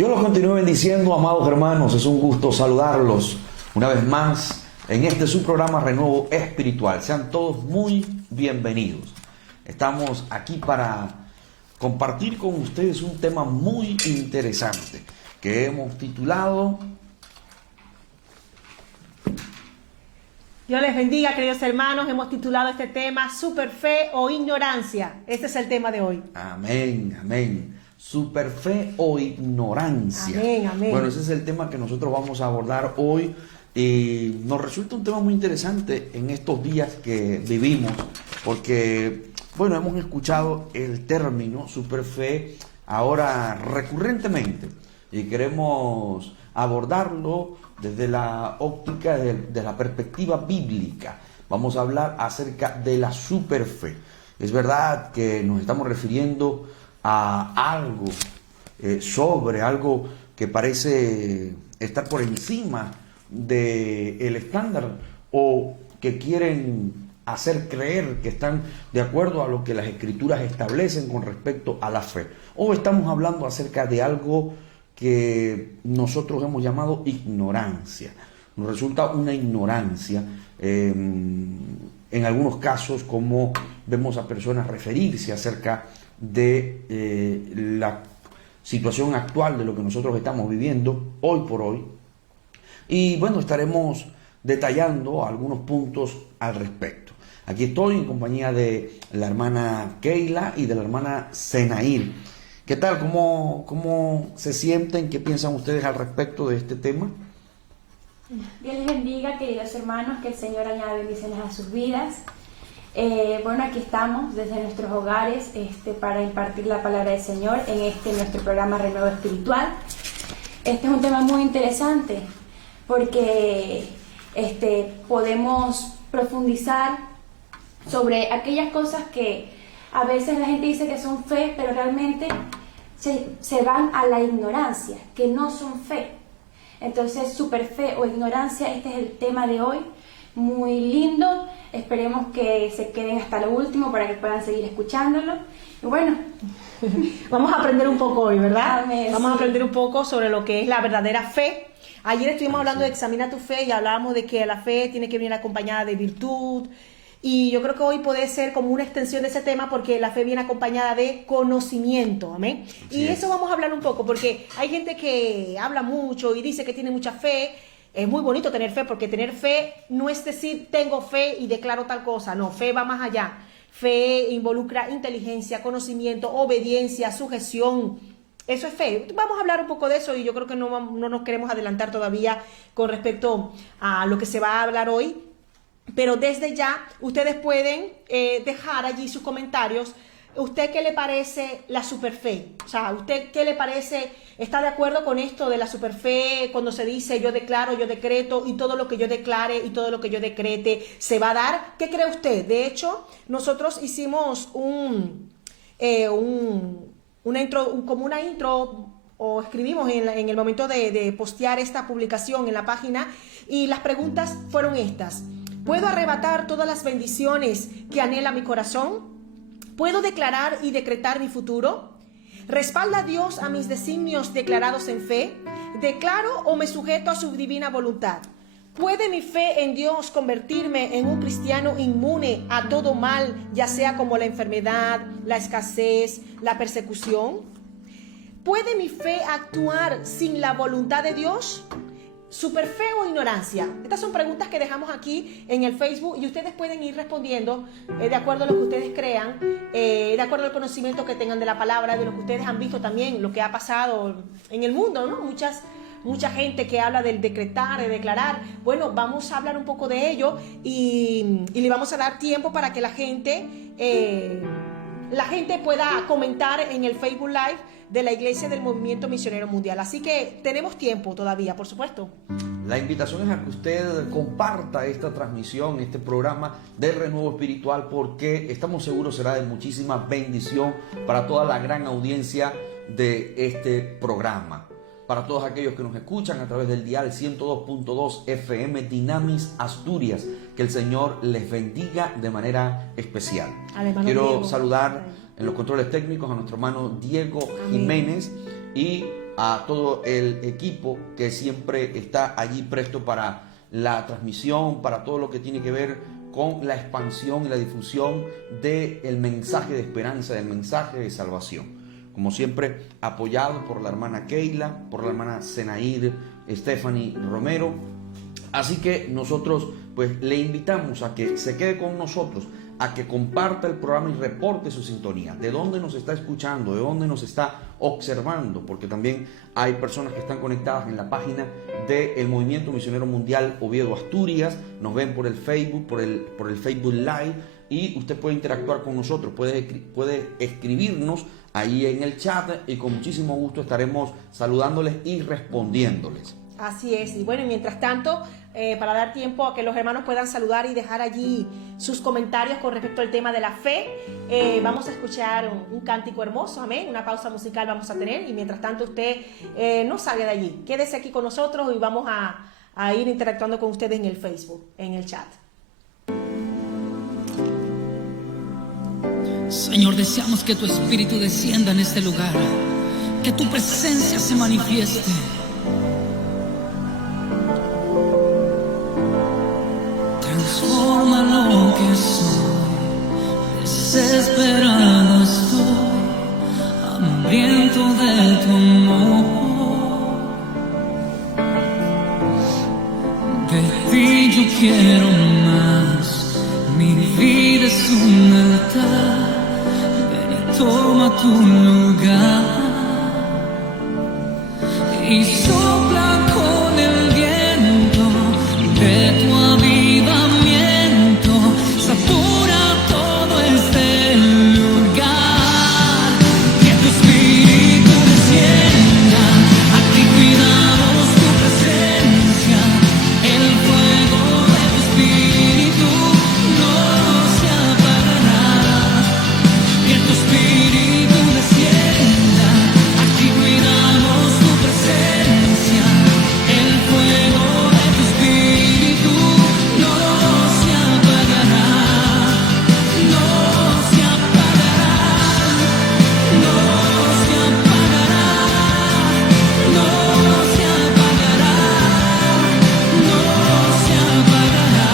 Dios los continúe bendiciendo, amados hermanos. Es un gusto saludarlos una vez más en este su programa Renuevo Espiritual. Sean todos muy bienvenidos. Estamos aquí para compartir con ustedes un tema muy interesante que hemos titulado... Dios les bendiga, queridos hermanos. Hemos titulado este tema Superfe o Ignorancia. Este es el tema de hoy. Amén, amén. Superfe o ignorancia. Amén, amén. Bueno, ese es el tema que nosotros vamos a abordar hoy. Y nos resulta un tema muy interesante en estos días que vivimos, porque, bueno, hemos escuchado el término superfe ahora recurrentemente y queremos abordarlo desde la óptica de la perspectiva bíblica. Vamos a hablar acerca de la superfe. Es verdad que nos estamos refiriendo a algo sobre algo que parece estar por encima del estándar, o que quieren hacer creer que están de acuerdo a lo que las escrituras establecen con respecto a la fe, o estamos hablando acerca de algo que nosotros hemos llamado ignorancia. Nos resulta una ignorancia en algunos casos, como vemos a personas referirse acerca de la situación actual de lo que nosotros estamos viviendo hoy por hoy. Y bueno, estaremos detallando algunos puntos al respecto. Aquí estoy en compañía de la hermana Keila y de la hermana Senair. ¿Qué tal? ¿Cómo se sienten? ¿Qué piensan ustedes al respecto de este tema? Dios les bendiga, queridos hermanos, que el Señor añada bendiciones a sus vidas. Bueno, aquí estamos desde nuestros hogares para impartir la palabra del Señor en nuestro programa Renuevo Espiritual. Este es un tema muy interesante porque podemos profundizar sobre aquellas cosas que a veces la gente dice que son fe, pero realmente se van a la ignorancia, que no son fe. Entonces, superfe o ignorancia, este es el tema de hoy, muy lindo. Esperemos que se queden hasta lo último para que puedan seguir escuchándolo. Y bueno, vamos a aprender un poco hoy, ¿verdad? Amén, vamos a sí. aprender un poco sobre lo que es la verdadera fe. Ayer estuvimos hablando de examina tu fe y hablábamos de que la fe tiene que venir acompañada de virtud. Y yo creo que hoy puede ser como una extensión de ese tema, porque la fe viene acompañada de conocimiento, amén. Y eso vamos a hablar un poco, porque hay gente que habla mucho y dice que tiene mucha fe. Es muy bonito tener fe, porque tener fe no es decir tengo fe y declaro tal cosa. No, fe va más allá. Fe involucra inteligencia, conocimiento, obediencia, sujeción. Eso es fe. Vamos a hablar un poco de eso, y yo creo que no nos queremos adelantar todavía con respecto a lo que se va a hablar hoy. Pero desde ya ustedes pueden dejar allí sus comentarios. ¿Usted qué le parece la superfe? O sea, ¿usted qué le parece? ¿Está de acuerdo con esto de la superfe cuando se dice yo declaro, yo decreto, y todo lo que yo declare y todo lo que yo decrete se va a dar? ¿Qué cree usted? De hecho, nosotros hicimos una intro, o escribimos en el momento de postear esta publicación en la página, y las preguntas fueron estas. ¿Puedo arrebatar todas las bendiciones que anhela mi corazón? ¿Puedo declarar y decretar mi futuro? ¿Respalda Dios a mis designios declarados en fe? ¿Declaro o me sujeto a su divina voluntad? ¿Puede mi fe en Dios convertirme en un cristiano inmune a todo mal, ya sea como la enfermedad, la escasez, la persecución? ¿Puede mi fe actuar sin la voluntad de Dios? ¿Superfe o ignorancia? Estas son preguntas que dejamos aquí en el Facebook, y ustedes pueden ir respondiendo de acuerdo a lo que ustedes crean, de acuerdo al conocimiento que tengan de la palabra, de lo que ustedes han visto también, lo que ha pasado en el mundo, ¿no? Mucha gente que habla del decretar, de declarar. Bueno, vamos a hablar un poco de ello, y le vamos a dar tiempo para que la gente pueda comentar en el Facebook Live de la Iglesia del Movimiento Misionero Mundial. Así que tenemos tiempo todavía, por supuesto. La invitación es a que usted comparta esta transmisión, este programa de Renuevo Espiritual, porque estamos seguros será de muchísima bendición para toda la gran audiencia de este programa. Para todos aquellos que nos escuchan a través del dial 102.2 FM Dinamis Asturias, que el Señor les bendiga de manera especial. Quiero saludar en los controles técnicos a nuestro hermano Diego Jiménez y a todo el equipo que siempre está allí presto para la transmisión, para todo lo que tiene que ver con la expansión y la difusión del mensaje de esperanza, del mensaje de salvación. Como siempre, apoyado por la hermana Keila, por la hermana Senair Stephanie Romero. Así que nosotros pues le invitamos a que se quede con nosotros, a que comparta el programa y reporte su sintonía, de dónde nos está escuchando, de dónde nos está observando, porque también hay personas que están conectadas en la página del Movimiento Misionero Mundial Oviedo Asturias, nos ven por el Facebook, por el Facebook Live, y usted puede interactuar con nosotros, puede escribirnos ahí en el chat y con muchísimo gusto estaremos saludándoles y respondiéndoles. Así es, y bueno, y mientras tanto, para dar tiempo a que los hermanos puedan saludar y dejar allí sus comentarios con respecto al tema de la fe, vamos a escuchar un cántico hermoso, amén, una pausa musical vamos a tener, y mientras tanto usted no salga de allí, quédese aquí con nosotros y vamos a ir interactuando con ustedes en el Facebook, en el chat. Señor, deseamos que tu Espíritu descienda en este lugar, que tu presencia se manifieste. Transforma lo que soy, desesperado estoy, hambriento de tu amor. De ti yo quiero más, mi vida es un altar. Toma tu lugar y sopla con el viento de tu avivamiento, satura todo este lugar, que tu espíritu descienda, aquí cuidamos tu presencia, el fuego de tu espíritu no se apagará, que tu espíritu descienda, aquí cuidamos tu presencia, el fuego de tu espíritu no se apagará, no se apagará, no se apagará, no se apagará, no se apagará.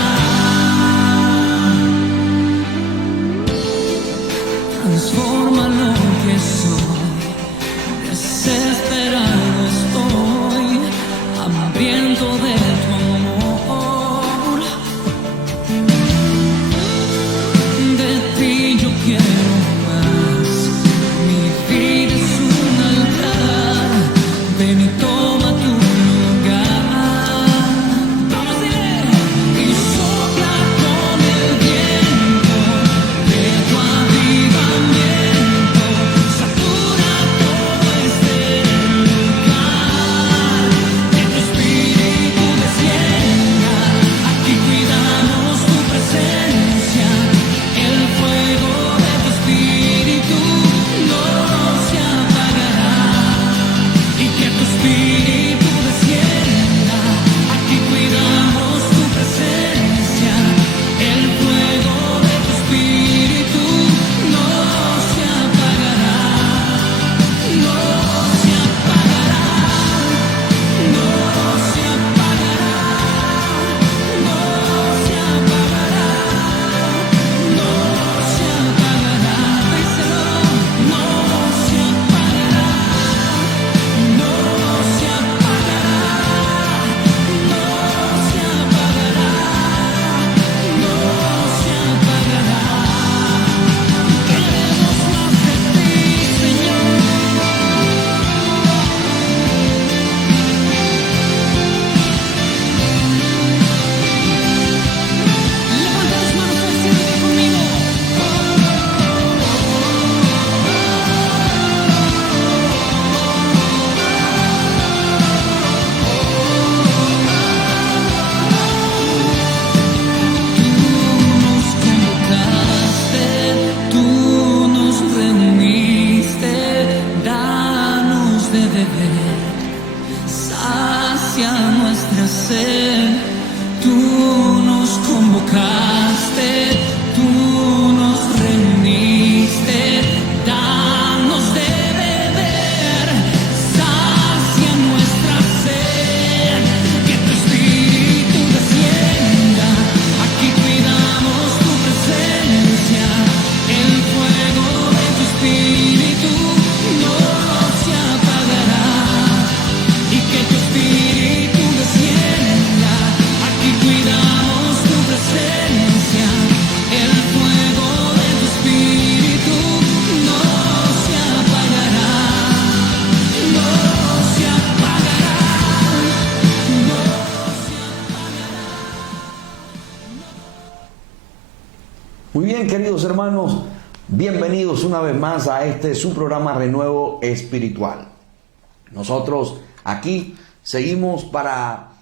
Transforma lo que soy, desesperado estoy, hambriento de tu amor. De ti yo quiero más, mi vida es un altar, ven y toma tu lugar. Vamos a ir y sopla con el viento de tu avivamiento, satura Muy bien, queridos hermanos, bienvenidos una vez más a su programa Renuevo Espiritual. Nosotros aquí seguimos para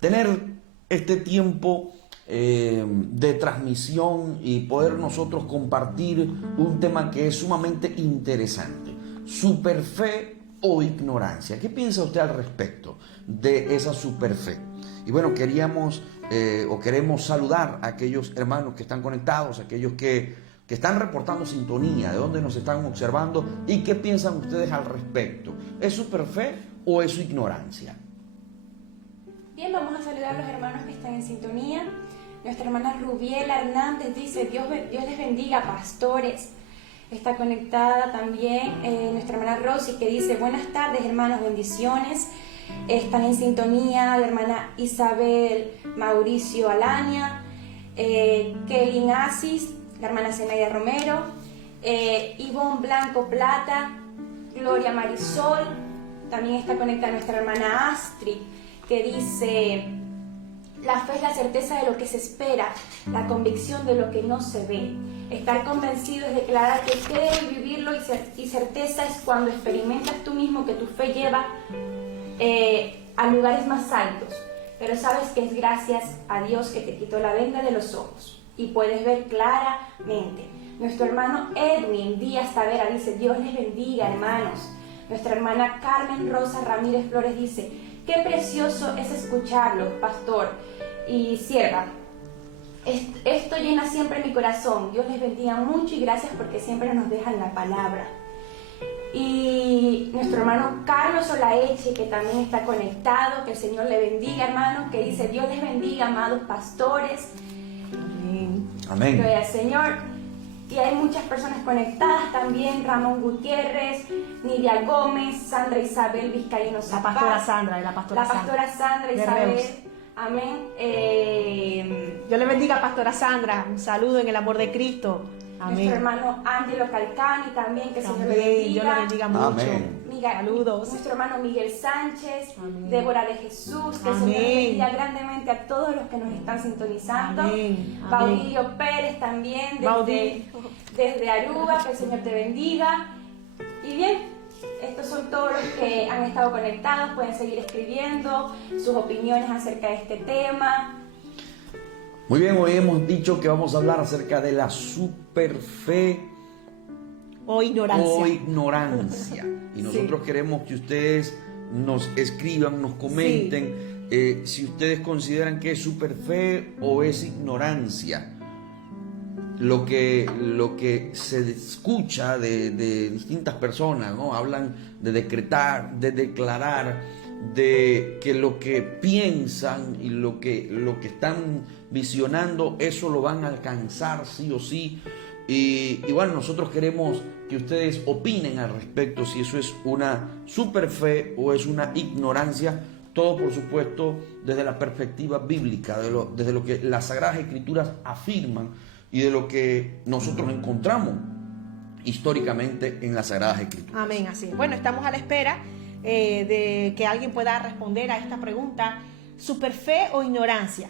tener este tiempo de transmisión y poder nosotros compartir un tema que es sumamente interesante: superfe o ignorancia. ¿Qué piensa usted al respecto de esa superfe? Y bueno, queremos saludar a aquellos hermanos que están conectados, aquellos que están reportando sintonía, de dónde nos están observando y qué piensan ustedes al respecto. ¿Es superfe o es su ignorancia? Bien, vamos a saludar a los hermanos que están en sintonía. Nuestra hermana Rubiela Hernández dice: Dios les bendiga, pastores. Está conectada también nuestra hermana Rosy, que dice: buenas tardes, hermanos, bendiciones. Están en sintonía la hermana Isabel Mauricio Alaña, Kelly Asis, la hermana Zenaida Romero, Ivonne Blanco Plata, Gloria Marisol. También está conectada nuestra hermana Astrid, que dice: la fe es la certeza de lo que se espera, la convicción de lo que no se ve. Estar convencido es declarar que crees y vivirlo, y certeza es cuando experimentas tú mismo que tu fe lleva a lugares más altos, pero sabes que es gracias a Dios que te quitó la venda de los ojos y puedes ver claramente. Nuestro hermano Edwin Díaz Tavera dice: Dios les bendiga, hermanos. Nuestra hermana Carmen Rosa Ramírez Flores dice: qué precioso es escucharlo, pastor y sierva. Esto llena siempre mi corazón. Dios les bendiga mucho y gracias porque siempre nos dejan la palabra. Y nuestro hermano Carlos Olaeche, que también está conectado, que el Señor le bendiga, hermano, que dice: Dios les bendiga, amados pastores. Amén. Amén. Gloria al Señor. Y hay muchas personas conectadas también: Ramón Gutiérrez, Nidia Gómez, Sandra Isabel Vizcaíno Zapata, La pastora Sandra Isabel. Reus. Amén. Dios le bendiga, pastora Sandra. Un saludo en el amor de Cristo. Amén. Nuestro hermano Ángelo Calcani también, que el Señor le Amén. bendiga. Dios le bendiga mucho. Amén. Saludos. Nuestro hermano Miguel Sánchez, Amén. Débora de Jesús, que el Amén. Señor le bendiga grandemente a todos los que nos están sintonizando. Amén. Amén. Baudilio Pérez también, desde Aruba, que el Señor te bendiga. Y bien, estos son todos los que han estado conectados. Pueden seguir escribiendo sus opiniones acerca de este tema. Muy bien, hoy hemos dicho que vamos a hablar acerca de la superfe O ignorancia. o ignorancia. Y nosotros queremos que ustedes nos escriban, nos comenten si ustedes consideran que es superfe o es ignorancia. Lo que se escucha de distintas personas, ¿no? Hablan de decretar, de declarar, de que lo que piensan y lo que están visionando, eso lo van a alcanzar sí o sí. Y bueno, nosotros queremos que ustedes opinen al respecto, si eso es una superfe o es una ignorancia. Todo, por supuesto, desde la perspectiva bíblica, desde lo que las Sagradas Escrituras afirman y de lo que nosotros encontramos históricamente en las Sagradas Escrituras. Amén, así. Bueno, estamos a la espera de que alguien pueda responder a esta pregunta: ¿superfe o ignorancia?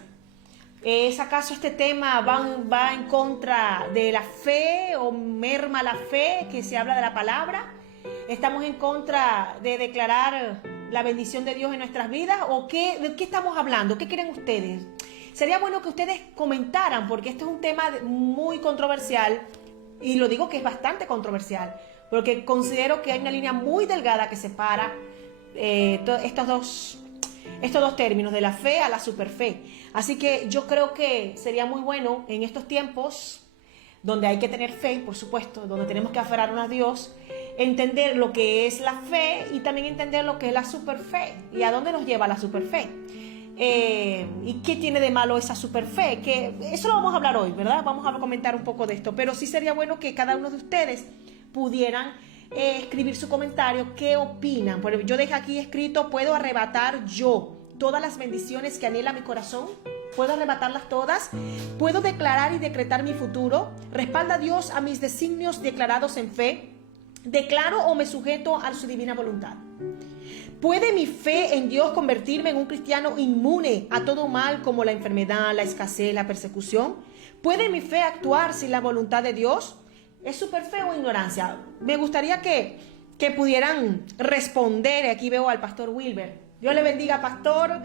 ¿Es acaso este tema va en contra de la fe o merma la fe que se habla de la palabra? ¿Estamos en contra de declarar la bendición de Dios en nuestras vidas? ¿O de qué estamos hablando? ¿Qué creen ustedes? Sería bueno que ustedes comentaran, porque este es un tema muy controversial, y lo digo que es bastante controversial, porque considero que hay una línea muy delgada que separa estos dos términos, de la fe a la superfe. Así que yo creo que sería muy bueno en estos tiempos donde hay que tener fe, por supuesto, donde tenemos que aferrarnos a Dios, entender lo que es la fe y también entender lo que es la superfe y a dónde nos lleva la superfe. ¿Y qué tiene de malo esa superfe? Que eso lo vamos a hablar hoy, ¿verdad? Vamos a comentar un poco de esto, pero sí sería bueno que cada uno de ustedes pudieran escribir su comentario. ¿Qué opinan? Porque yo dejé aquí escrito: ¿puedo arrebatar yo todas las bendiciones que anhela mi corazón? ¿Puedo arrebatarlas todas? ¿Puedo declarar y decretar mi futuro? ¿Respalda Dios a mis designios declarados en fe? ¿Declaro o me sujeto a su divina voluntad? ¿Puede mi fe en Dios convertirme en un cristiano inmune a todo mal, como la enfermedad, la escasez, la persecución? ¿Puede mi fe actuar sin la voluntad de Dios? ¿Es super fe o ignorancia? Me gustaría que pudieran responder. Aquí veo al pastor Wilber. Dios le bendiga, pastor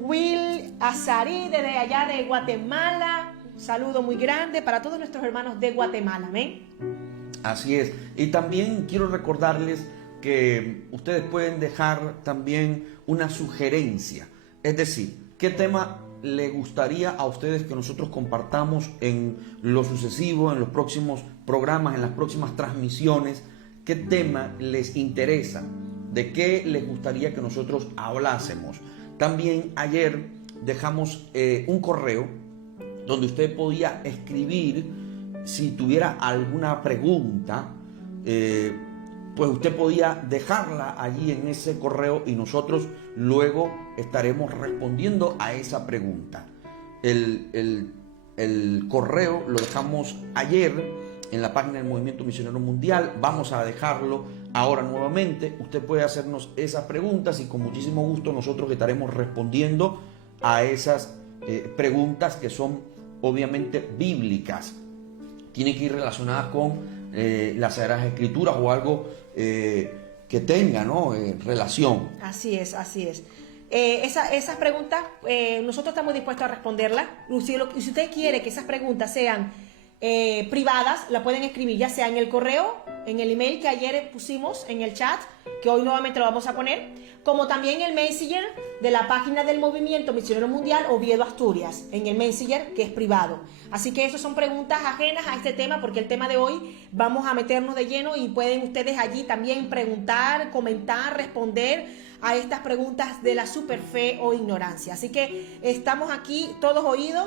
Will Azarí, desde allá de Guatemala. Un saludo muy grande para todos nuestros hermanos de Guatemala. Amén. Así es. Y también quiero recordarles que ustedes pueden dejar también una sugerencia. Es decir, ¿qué tema le gustaría a ustedes que nosotros compartamos en lo sucesivo, en los próximos programas, en las próximas transmisiones? ¿Qué tema les interesa? ¿De qué les gustaría que nosotros hablásemos? También ayer dejamos un correo donde usted podía escribir si tuviera alguna pregunta, pues usted podía dejarla allí en ese correo y nosotros luego estaremos respondiendo a esa pregunta. El correo lo dejamos ayer en la página del Movimiento Misionero Mundial. Vamos a dejarlo ahora nuevamente. Usted puede hacernos esas preguntas y con muchísimo gusto nosotros estaremos respondiendo a esas preguntas que son obviamente bíblicas. Tienen que ir relacionadas con las Sagradas Escrituras o algo que tenga, ¿no? Relación. Así es, así es. Esas preguntas nosotros estamos dispuestos a responderlas. Si usted quiere que esas preguntas sean privadas, la pueden escribir ya sea en el correo, en el email que ayer pusimos en el chat, que hoy nuevamente lo vamos a poner, como también el Messenger de la página del Movimiento Misionero Mundial Oviedo Asturias, en el Messenger que es privado. Así que esas son preguntas ajenas a este tema, porque el tema de hoy vamos a meternos de lleno y pueden ustedes allí también preguntar, comentar, responder a estas preguntas de la superfe o ignorancia. Así que estamos aquí todos oídos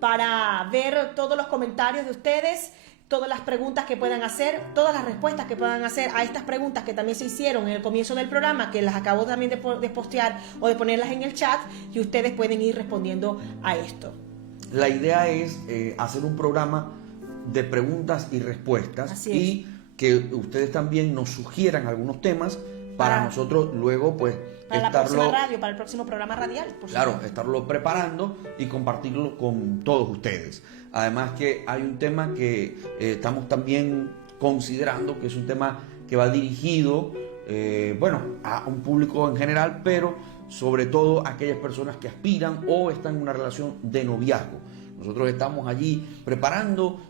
para ver todos los comentarios de ustedes, todas las preguntas que puedan hacer, todas las respuestas que puedan hacer a estas preguntas que también se hicieron en el comienzo del programa, que las acabo también de postear o de ponerlas en el chat, y ustedes pueden ir respondiendo a esto. La idea es hacer un programa de preguntas y respuestas y que ustedes también nos sugieran algunos temas para nosotros luego pues para la próxima radio, para el próximo programa radial, por claro, supuesto. Estarlo preparando y compartirlo con todos ustedes. Además que hay un tema que estamos también considerando, que es un tema que va dirigido a un público en general, pero sobre todo a aquellas personas que aspiran o están en una relación de noviazgo. Nosotros estamos allí preparando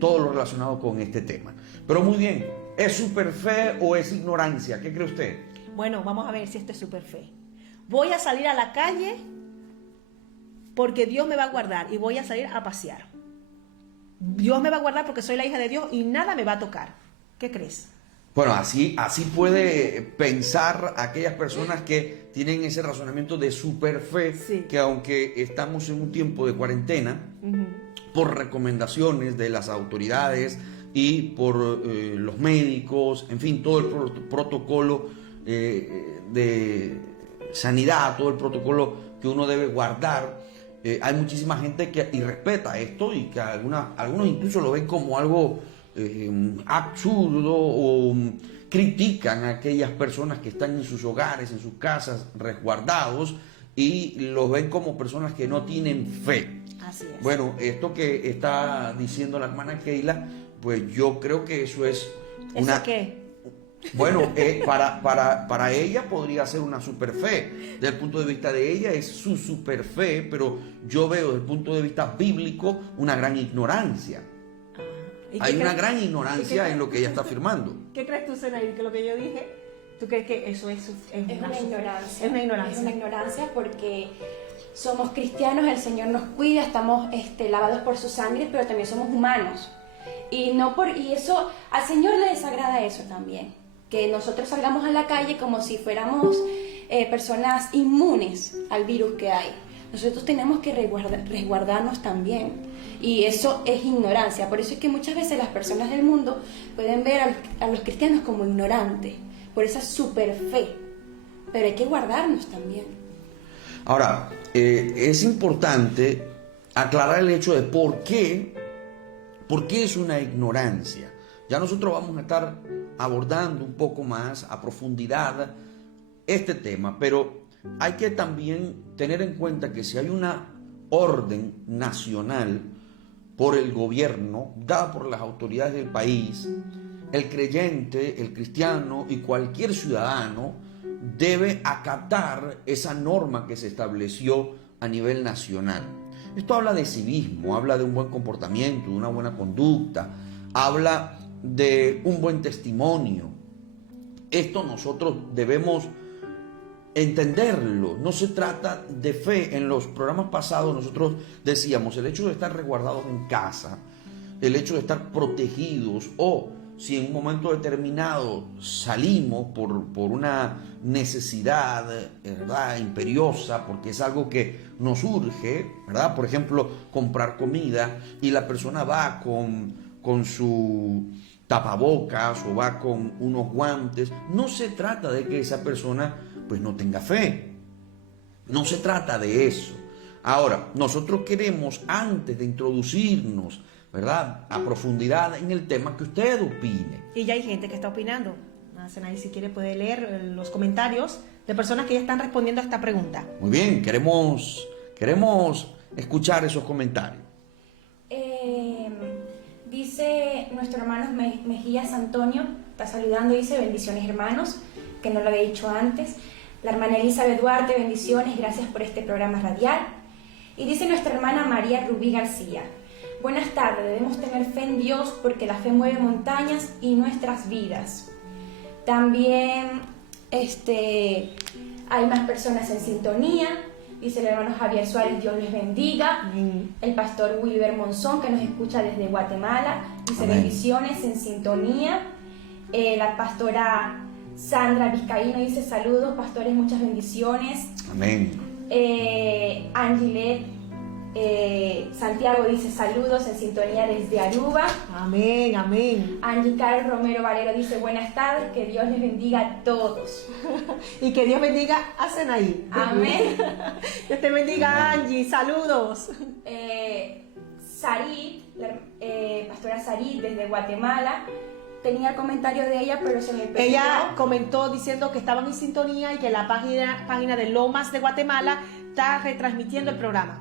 todo lo relacionado con este tema. Pero muy bien, ¿es superfe o es ignorancia? ¿Qué cree usted? Bueno, vamos a ver si esto es superfe. Voy a salir a la calle porque Dios me va a guardar y voy a salir a pasear. Dios me va a guardar porque soy la hija de Dios y nada me va a tocar. ¿Qué crees? Bueno, así puede pensar aquellas personas que tienen ese razonamiento de superfe, sí, que aunque estamos en un tiempo de cuarentena, por recomendaciones de las autoridades y por los médicos, en fin, todo el protocolo de sanidad, todo el protocolo que uno debe guardar, hay muchísima gente que irrespeta esto y que algunos incluso lo ven como algo absurdo o critican a aquellas personas que están en sus hogares, en sus casas, resguardados, y los ven como personas que no tienen fe. Así es. Bueno, esto que está diciendo la hermana Keila, pues yo creo que eso es una... ¿Eso qué? Bueno, para ella podría ser una superfe. Desde el punto de vista de ella es su superfe, pero yo veo desde el punto de vista bíblico una gran ignorancia. Hay una gran ignorancia en lo que ella está afirmando. ¿Qué crees tú, Zenair, que lo que yo dije? ¿Tú crees que eso es una ignorancia? Es una ignorancia. Es una ignorancia porque somos cristianos, el Señor nos cuida, estamos lavados por su sangre, pero también somos humanos. Y eso al Señor le desagrada eso también, que nosotros salgamos a la calle como si fuéramos personas inmunes al virus que hay. Nosotros tenemos que resguardarnos también. Y eso es ignorancia. Por eso es que muchas veces las personas del mundo pueden ver a los cristianos como ignorantes, por esa super fe. Pero hay que guardarnos también. Ahora, es importante aclarar el hecho de por qué es una ignorancia. Ya nosotros vamos a estar abordando un poco más a profundidad este tema, pero hay que también tener en cuenta que si hay una orden nacional, por el gobierno, dada por las autoridades del país, el creyente, el cristiano y cualquier ciudadano debe acatar esa norma que se estableció a nivel nacional. Esto habla de civismo, habla de un buen comportamiento, de una buena conducta, habla de un buen testimonio. Esto nosotros debemos entenderlo. No se trata de fe. En los programas pasados nosotros decíamos el hecho de estar resguardados en casa, el hecho de estar protegidos, o si en un momento determinado salimos por una necesidad, ¿verdad?, imperiosa, porque es algo que nos urge, ¿verdad? Por ejemplo, comprar comida y la persona va con su tapabocas o va con unos guantes. No se trata de que esa persona pues no tenga fe. No se trata de eso. Ahora, nosotros queremos, antes de introducirnos, ¿verdad?, a profundidad en el tema, que usted opine. Y ya hay gente que está opinando. Ahí, si quiere, puede leer los comentarios de personas que ya están respondiendo a esta pregunta. Muy bien, queremos escuchar esos comentarios. Dice nuestro hermano Mejías Antonio, está saludando, dice: bendiciones hermanos, que no lo había dicho antes. La hermana Elizabeth Duarte, bendiciones, gracias por este programa radial. Y dice nuestra hermana María Rubí García: buenas tardes, debemos tener fe en Dios porque la fe mueve montañas y nuestras vidas. También hay más personas en sintonía. Dice el hermano Javier Suárez: Dios les bendiga. Amén. El pastor Wilber Monzón, que nos escucha desde Guatemala, dice: amén, bendiciones, en sintonía. La pastora Sandra Vizcaíno dice: saludos pastores, muchas bendiciones. Amén. Angilet Santiago dice: saludos, en sintonía desde Aruba. Amén, amén. Angie Carol Romero Valero dice: buenas tardes, que Dios les bendiga a todos. Y que Dios bendiga a Senaí. Amén. Dios te bendiga, Angie, saludos. Sarid, pastora Sarid desde Guatemala, tenía el comentario de ella, pero se me perdió. Ella comentó diciendo que estaban en sintonía y que la página de Lomas de Guatemala está retransmitiendo el programa.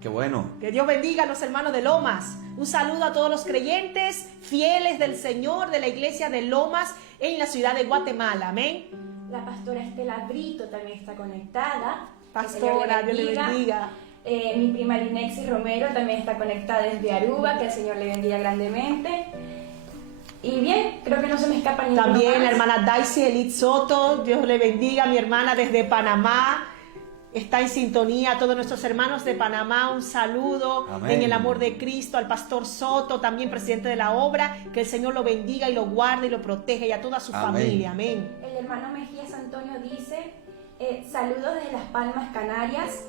Qué bueno. Que Dios bendiga a los hermanos de Lomas. Un saludo a todos los creyentes fieles del Señor de la iglesia de Lomas en la ciudad de Guatemala. Amén. La pastora Estela Brito también está conectada. Pastora, Dios le bendiga. Mi prima Linexi Romero también está conectada desde Aruba, que el Señor le bendiga grandemente. Y bien, creo que no se me escapa ninguna También más. la hermana Daisy Elite Soto, Dios le bendiga, mi hermana desde Panamá. Está en sintonía a todos nuestros hermanos de Panamá. Un saludo. Amén. En el amor de Cristo, al pastor Soto, también presidente de la obra. Que el Señor lo bendiga y lo guarde y lo proteja, y a toda su Amén. familia. Amén. El hermano Mejías Antonio dice: saludos desde Las Palmas, Canarias.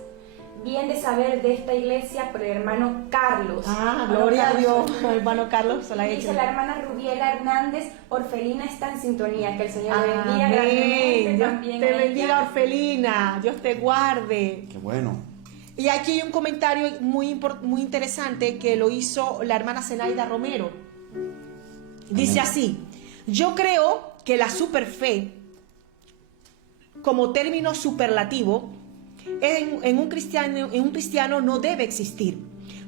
Bien de saber de esta iglesia por el hermano Carlos. Gloria a Dios, Carlos. hermano Carlos. Se la ha Dice hecho. la hermana Rubiela Hernández: Orfelina está en sintonía, que el Señor le bendiga Amén. grandemente. Dios También te a ella. bendiga, Orfelina. Dios te guarde. Qué bueno. Y aquí hay un comentario muy interesante que lo hizo la hermana Zenaida Romero. Dice Amén. así: yo creo que la superfe, como término superlativo, en un cristiano no debe existir.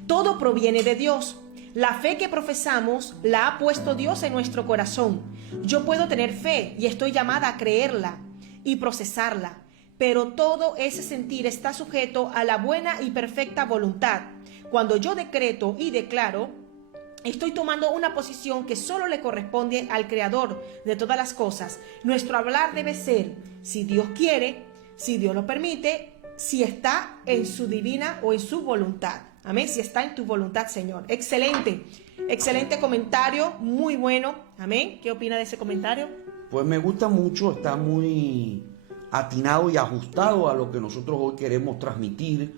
Todo proviene de Dios. La fe que profesamos la ha puesto Dios en nuestro corazón. Yo puedo tener fe y estoy llamada a creerla y procesarla, pero todo ese sentir está sujeto a la buena y perfecta voluntad. Cuando yo decreto y declaro, estoy tomando una posición que solo le corresponde al Creador de todas las cosas. Nuestro hablar debe ser: si Dios quiere, si Dios lo permite, si está en su divina o en su voluntad. Amén. Si está en tu voluntad, Señor. Excelente. Excelente comentario. Muy bueno. Amén. ¿Qué opina de ese comentario? Pues me gusta mucho, está muy atinado y ajustado a lo que nosotros hoy queremos transmitir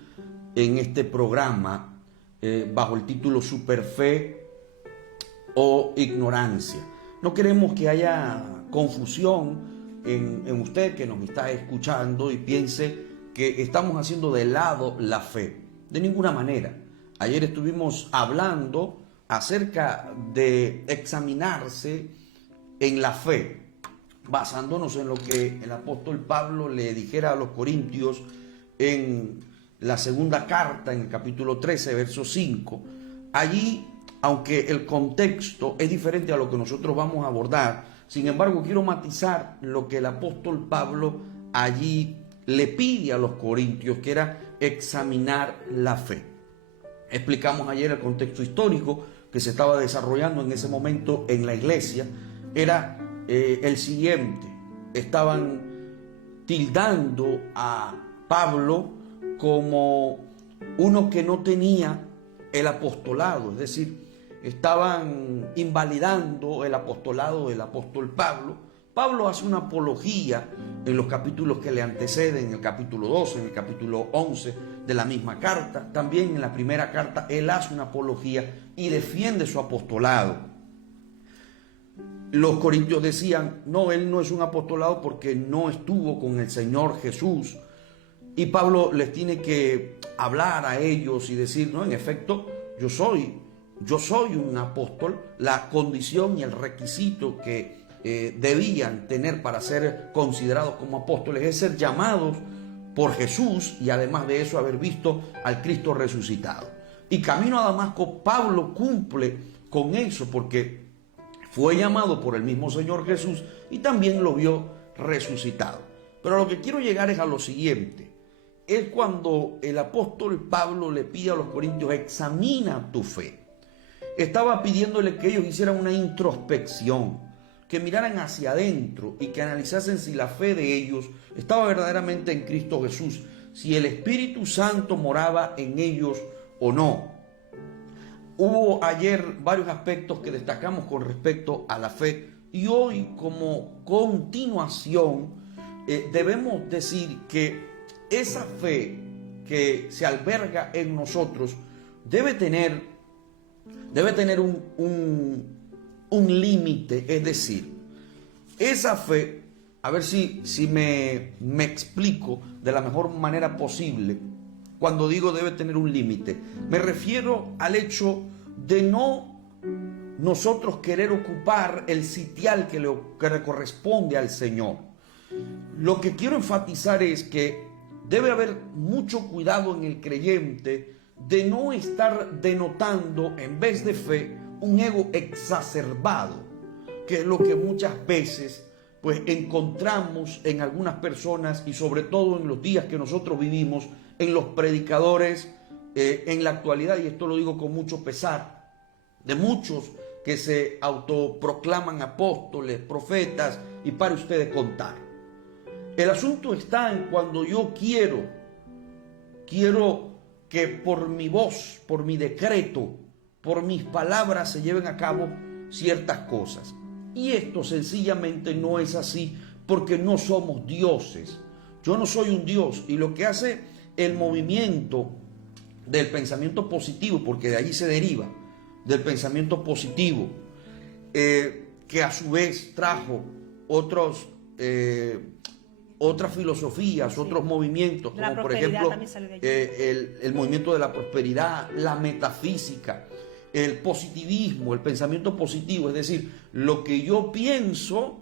en este programa, bajo el título Superfe o Ignorancia. No queremos que haya confusión en usted que nos está escuchando y piense que estamos haciendo de lado la fe. De ninguna manera. Ayer estuvimos hablando acerca de examinarse en la fe, basándonos en lo que el apóstol Pablo le dijera a los corintios en la segunda carta, en el capítulo 13, verso 5, allí, aunque el contexto es diferente a lo que nosotros vamos a abordar, sin embargo quiero matizar lo que el apóstol Pablo allí le pide a los corintios, que era examinar la fe. Explicamos ayer el contexto histórico que se estaba desarrollando en ese momento en la iglesia. Era el siguiente: estaban tildando a Pablo como uno que no tenía el apostolado, es decir, estaban invalidando el apostolado del apóstol Pablo. Pablo hace una apología en los capítulos que le anteceden, en el capítulo 12, en el capítulo 11 de la misma carta. También en la primera carta él hace una apología y defiende su apostolado. Los corintios decían: no, él no es un apostolado porque no estuvo con el Señor Jesús. Y Pablo les tiene que hablar a ellos y decir: no, en efecto, yo soy un apóstol. La condición y el requisito que debían tener para ser considerados como apóstoles es ser llamados por Jesús y además de eso haber visto al Cristo resucitado. Y camino a Damasco, Pablo cumple con eso porque fue llamado por el mismo Señor Jesús y también lo vio resucitado. Pero a lo que quiero llegar es a lo siguiente: es cuando el apóstol Pablo le pide a los corintios: examina tu fe. Estaba pidiéndole que ellos hicieran una introspección, que miraran hacia adentro y que analizasen si la fe de ellos estaba verdaderamente en Cristo Jesús, si el Espíritu Santo moraba en ellos o no. Hubo ayer varios aspectos que destacamos con respecto a la fe y hoy, como continuación, debemos decir que esa fe que se alberga en nosotros debe tener un límite, es decir, esa fe, a ver si me explico de la mejor manera posible. Cuando digo debe tener un límite, me refiero al hecho de no nosotros querer ocupar el sitial que le corresponde al Señor. Lo que quiero enfatizar es que debe haber mucho cuidado en el creyente de no estar denotando, en vez de fe, un ego exacerbado, que es lo que muchas veces pues encontramos en algunas personas y sobre todo en los días que nosotros vivimos, en los predicadores en la actualidad, y esto lo digo con mucho pesar, de muchos que se autoproclaman apóstoles, profetas, y para ustedes contar. El asunto está en cuando yo quiero que por mi voz, por mi decreto, por mis palabras se lleven a cabo ciertas cosas. Y esto sencillamente no es así, porque no somos dioses. Yo no soy un dios, y lo que hace el movimiento del pensamiento positivo, porque de allí se deriva, del pensamiento positivo, que a su vez trajo otras filosofías, otros movimientos, como por ejemplo el movimiento de la prosperidad, la metafísica, el positivismo, el pensamiento positivo, es decir, lo que yo pienso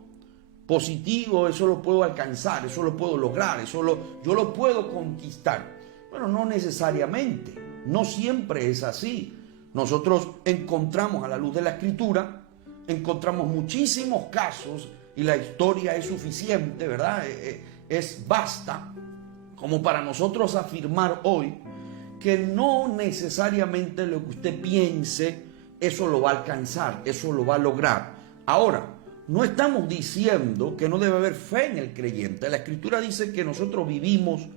positivo, eso lo puedo alcanzar, eso lo puedo lograr, yo lo puedo conquistar. Bueno, no necesariamente, no siempre es así. Nosotros encontramos a la luz de la Escritura, encontramos muchísimos casos, y la historia es suficiente, ¿verdad? Es basta como para nosotros afirmar hoy que no necesariamente lo que usted piense, eso lo va a alcanzar, eso lo va a lograr. Ahora, no estamos diciendo que no debe haber fe en el creyente. La Escritura dice que nosotros vivimos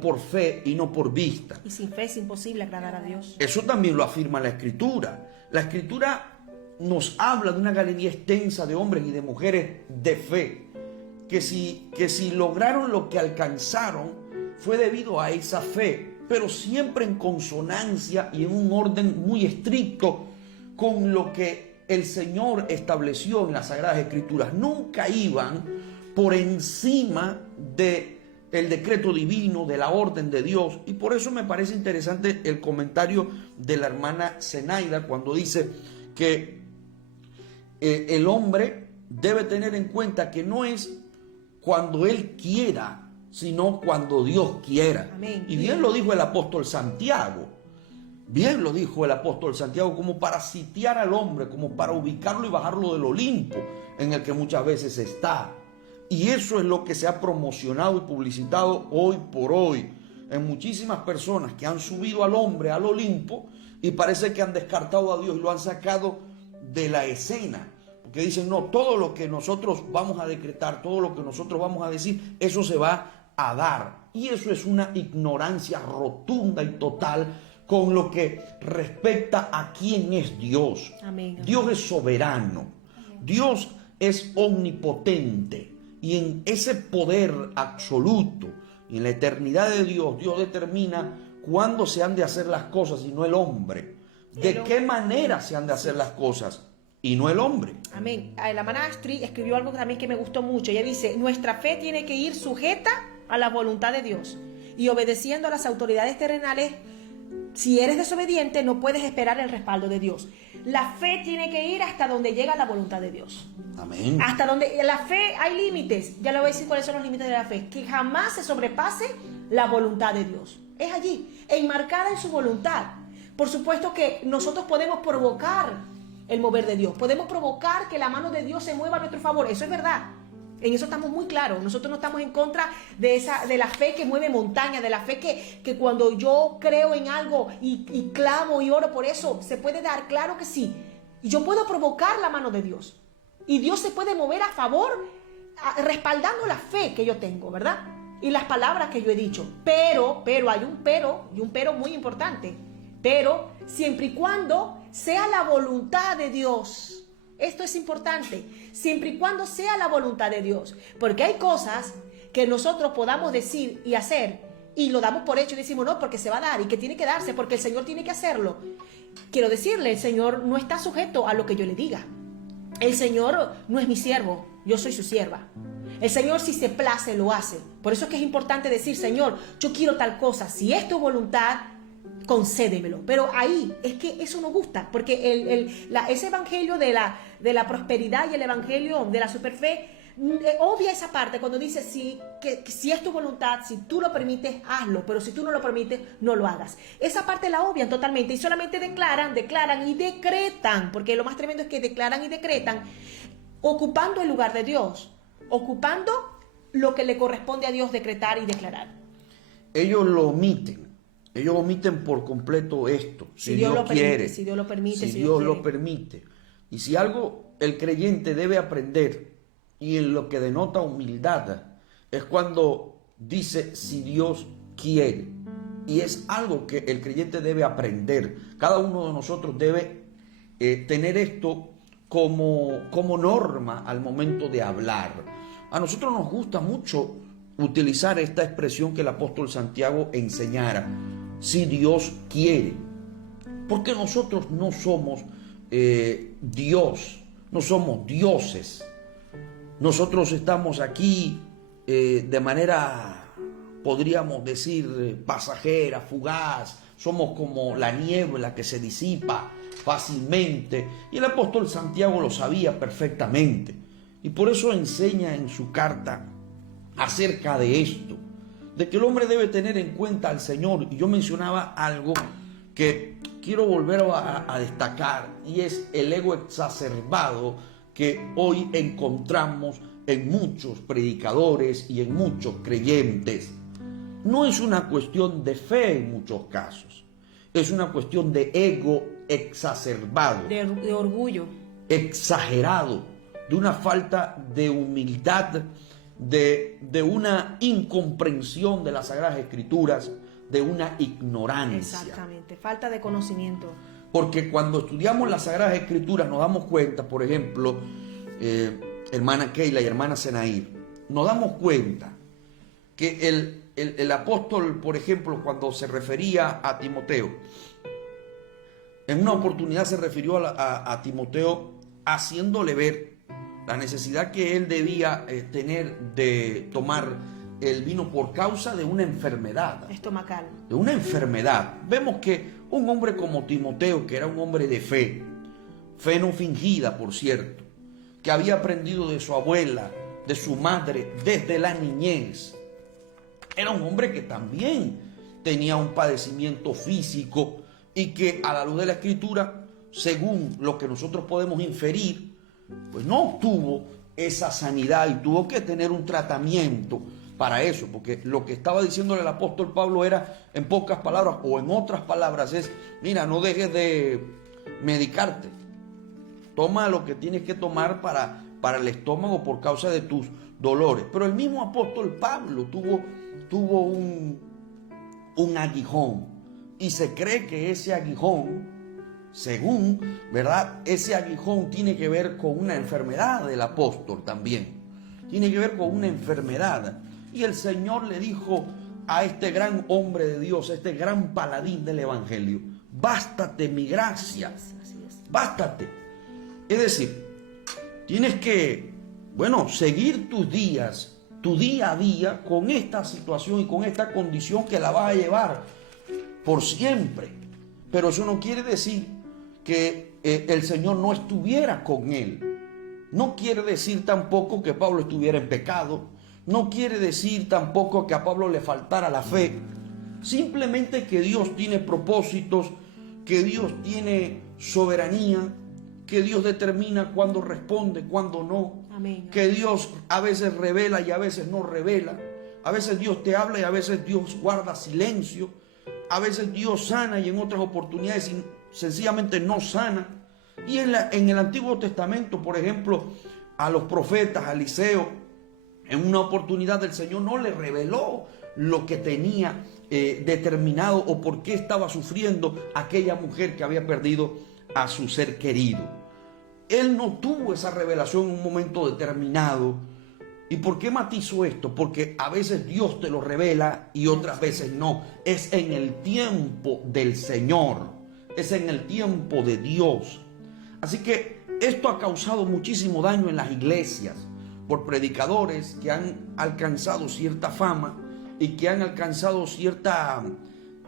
por fe y no por vista. Y sin fe es imposible agradar a Dios. Eso también lo afirma la Escritura. La Escritura nos habla de una galería extensa de hombres y de mujeres de fe, que si lograron lo que alcanzaron fue debido a esa fe, pero siempre en consonancia y en un orden muy estricto con lo que el Señor estableció en las Sagradas Escrituras. Nunca iban por encima del decreto divino, de la orden de Dios. Y por eso me parece interesante el comentario de la hermana Zenaida cuando dice que el hombre debe tener en cuenta que no es cuando él quiera, sino cuando Dios quiera. Amén. Y bien lo dijo el apóstol Santiago. Bien lo dijo el apóstol Santiago, como para sitiar al hombre, como para ubicarlo y bajarlo del Olimpo en el que muchas veces está. Y eso es lo que se ha promocionado y publicitado hoy por hoy en muchísimas personas que han subido al hombre al Olimpo y parece que han descartado a Dios y lo han sacado de la escena. Porque dicen, no, todo lo que nosotros vamos a decretar, todo lo que nosotros vamos a decir, eso se va a dar. Y eso es una ignorancia rotunda y total con lo que respecta a quién es Dios. Amén. Dios es soberano. Dios es omnipotente. Y en ese poder absoluto, y en la eternidad de Dios, Dios determina cuándo se han de hacer las cosas y no el hombre. De qué manera se han de hacer las cosas y no el hombre. Amén. La hermana Astrid escribió algo también que me gustó mucho. Ella dice, nuestra fe tiene que ir sujeta a la voluntad de Dios y obedeciendo a las autoridades terrenales. Si eres desobediente, no puedes esperar el respaldo de Dios. La fe tiene que ir hasta donde llega la voluntad de Dios. Amén. Hasta donde la fe hay límites. Ya le voy a decir cuáles son los límites de la fe. Que jamás se sobrepase la voluntad de Dios. Es allí, enmarcada en su voluntad. Por supuesto que nosotros podemos provocar el mover de Dios. Podemos provocar que la mano de Dios se mueva a nuestro favor. Eso es verdad. En eso estamos muy claros. Nosotros no estamos en contra de la fe que mueve montañas, de la fe que cuando yo creo en algo y clamo y oro por eso, se puede dar, claro que sí. Y yo puedo provocar la mano de Dios. Y Dios se puede mover a favor, respaldando la fe que yo tengo, ¿verdad? Y las palabras que yo he dicho. Pero hay un pero, y un pero muy importante. Pero siempre y cuando sea la voluntad de Dios. Esto es importante, siempre y cuando sea la voluntad de Dios. Porque hay cosas que nosotros podamos decir y hacer y lo damos por hecho y decimos no, porque se va a dar y que tiene que darse, porque el Señor tiene que hacerlo. Quiero decirle, el Señor no está sujeto a lo que yo le diga. El Señor no es mi siervo, yo soy su sierva. El Señor si se place lo hace. Por eso es que es importante decir, Señor, yo quiero tal cosa. Si es tu voluntad, concédemelo. Pero ahí es que eso nos gusta, porque ese evangelio de la prosperidad y el evangelio de la superfe obvia esa parte cuando dice que si es tu voluntad, si tú lo permites, hazlo, pero si tú no lo permites, no lo hagas. Esa parte la obvian totalmente y solamente declaran y decretan, porque lo más tremendo es que declaran y decretan ocupando el lugar de Dios, ocupando lo que le corresponde a Dios decretar y declarar. Ellos lo omiten. Ellos omiten por completo esto. Si Dios lo quiere, permite, si Dios lo permite, si Dios lo permite. Y si algo el creyente debe aprender, y en lo que denota humildad, es cuando dice si Dios quiere. Y es algo que el creyente debe aprender. Cada uno de nosotros debe tener esto como norma al momento de hablar. A nosotros nos gusta mucho utilizar esta expresión que el apóstol Santiago enseñara. Si Dios quiere, porque nosotros no somos Dios, no somos dioses. Nosotros estamos aquí de manera, podríamos decir, pasajera, fugaz. Somos como la niebla que se disipa fácilmente. Y el apóstol Santiago lo sabía perfectamente. Y por eso enseña en su carta acerca de esto, de que el hombre debe tener en cuenta al Señor. Y yo mencionaba algo que quiero volver a destacar, y es el ego exacerbado que hoy encontramos en muchos predicadores y en muchos creyentes. No es una cuestión de fe en muchos casos, es una cuestión de ego exacerbado, de orgullo, exagerado, de una falta de humildad, de una incomprensión de las Sagradas Escrituras, de una ignorancia. Exactamente, falta de conocimiento. Porque cuando estudiamos las Sagradas Escrituras nos damos cuenta, por ejemplo, hermana Keila y hermana Senair, nos damos cuenta que el apóstol, por ejemplo, cuando se refería a Timoteo, en una oportunidad se refirió a Timoteo haciéndole ver la necesidad que él debía tener de tomar el vino por causa de una enfermedad. Estomacal. De una enfermedad. Vemos que un hombre como Timoteo, que era un hombre de fe no fingida, por cierto, que había aprendido de su abuela, de su madre, desde la niñez, era un hombre que también tenía un padecimiento físico y que a la luz de la Escritura, según lo que nosotros podemos inferir, pues no obtuvo esa sanidad y tuvo que tener un tratamiento para eso, porque lo que estaba diciéndole el apóstol Pablo era, en pocas palabras o en otras palabras, es: mira, no dejes de medicarte, toma lo que tienes que tomar para el estómago por causa de tus dolores. Pero el mismo apóstol Pablo tuvo un aguijón, y se cree que ese aguijón, según, ¿verdad?, ese aguijón tiene que ver con una enfermedad del apóstol también, tiene que ver con una enfermedad. Y el Señor le dijo a este gran hombre de Dios, a este gran paladín del Evangelio: bástate mi gracia, Así es. bástate. Es decir, tienes que, seguir tus días, tu día a día, con esta situación y con esta condición que la vas a llevar por siempre. Pero eso no quiere decir que el Señor no estuviera con él. No quiere decir tampoco que Pablo estuviera en pecado. No quiere decir tampoco que a Pablo le faltara la fe. Simplemente que Dios tiene propósitos, que Dios tiene soberanía, que Dios determina cuándo responde, cuándo no. Amén. Que Dios a veces revela y a veces no revela. A veces Dios te habla y a veces Dios guarda silencio. A veces Dios sana y en otras oportunidades sencillamente no sana. Y en el Antiguo Testamento, por ejemplo, a los profetas, a Eliseo, en una oportunidad el Señor no le reveló lo que tenía determinado o por qué estaba sufriendo aquella mujer que había perdido a su ser querido. Él no tuvo esa revelación en un momento determinado. ¿Y por qué matizo esto? Porque a veces Dios te lo revela y otras veces no. Es en el tiempo del Señor, es en el tiempo de Dios. Así que esto ha causado muchísimo daño en las iglesias por predicadores que han alcanzado cierta fama y que han alcanzado cierta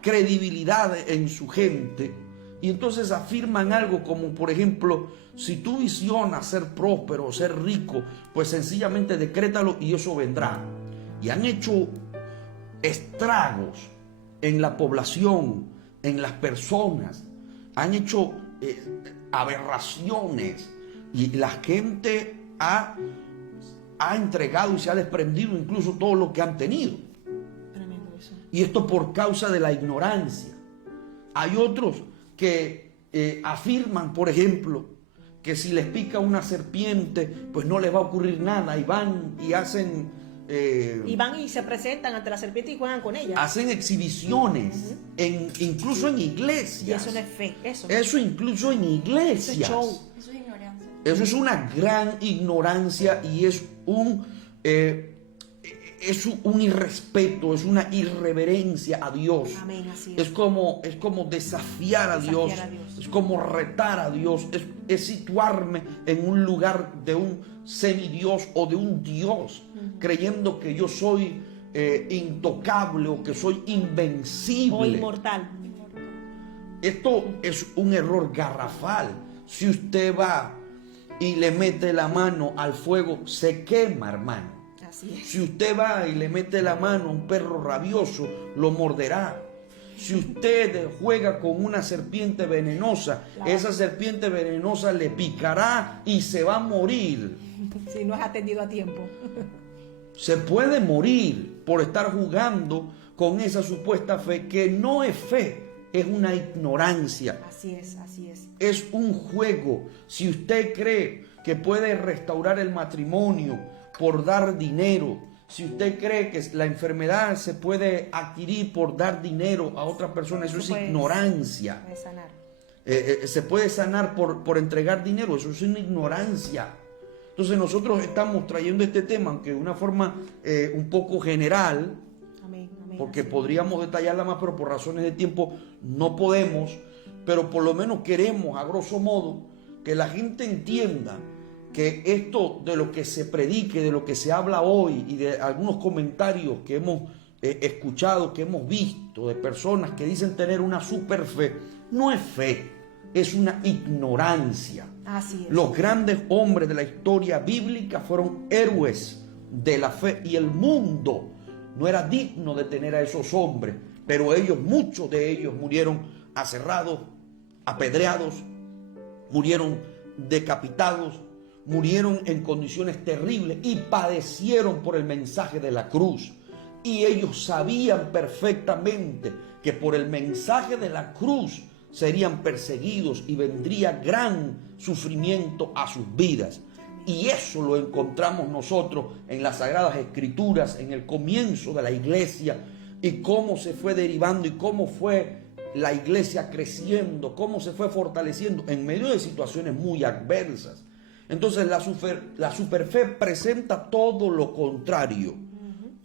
credibilidad en su gente. Y entonces afirman algo como, por ejemplo: si tú visionas ser próspero o ser rico, pues sencillamente decrétalo y eso vendrá. Y han hecho estragos en la población, en las personas. Han hecho aberraciones. Y la gente ha entregado y se ha desprendido incluso todo lo que han tenido. Tremendo eso. Y esto por causa de la ignorancia. Hay otros que afirman, por ejemplo, que si les pica una serpiente, pues no les va a ocurrir nada, y van y hacen... y van y se presentan ante la serpiente y juegan con ella. Hacen exhibiciones, incluso en iglesias. Y eso no es fe. Eso incluso en iglesias. Eso es show. Eso es ignorancia. Eso es una gran ignorancia y es un irrespeto, es una irreverencia a Dios. Amén, así Es como desafiar a Dios, es como retar a Dios, es situarme en un lugar de un semidios o de un Dios, creyendo que yo soy intocable o que soy invencible. O inmortal. Esto es un error garrafal. Si usted va y le mete la mano al fuego, se quema, hermano. Así es. Si usted va y le mete la mano a un perro rabioso, lo morderá. Si usted juega con una serpiente venenosa, esa serpiente venenosa le picará y se va a morir. Si no es atendido a tiempo. Se puede morir por estar jugando con esa supuesta fe que no es fe, es una ignorancia. Así es, así es. Es un juego. Si usted cree que puede restaurar el matrimonio por dar dinero, si usted cree que la enfermedad se puede adquirir por dar dinero a otra persona, eso es ignorancia. Puede sanar. Se puede sanar por entregar dinero, eso es una ignorancia. Entonces nosotros estamos trayendo este tema, aunque de una forma un poco general, Amén, amén, porque así. podríamos detallarla más, pero por razones de tiempo no podemos. Pero por lo menos queremos, a grosso modo, que la gente entienda que esto de lo que se predique, de lo que se habla hoy y de algunos comentarios que hemos escuchado, que hemos visto de personas que dicen tener una super fe, no es fe, es una ignorancia. Así es. Los grandes hombres de la historia bíblica fueron héroes de la fe y el mundo no era digno de tener a esos hombres, pero ellos, muchos de ellos murieron aserrados, apedreados, murieron decapitados, murieron en condiciones terribles y padecieron por el mensaje de la cruz. Y ellos sabían perfectamente que por el mensaje de la cruz serían perseguidos y vendría gran sufrimiento a sus vidas. Y eso lo encontramos nosotros en las Sagradas Escrituras, en el comienzo de la iglesia, y cómo se fue derivando y cómo fue la iglesia creciendo, cómo se fue fortaleciendo en medio de situaciones muy adversas. Entonces la superfe presenta todo lo contrario,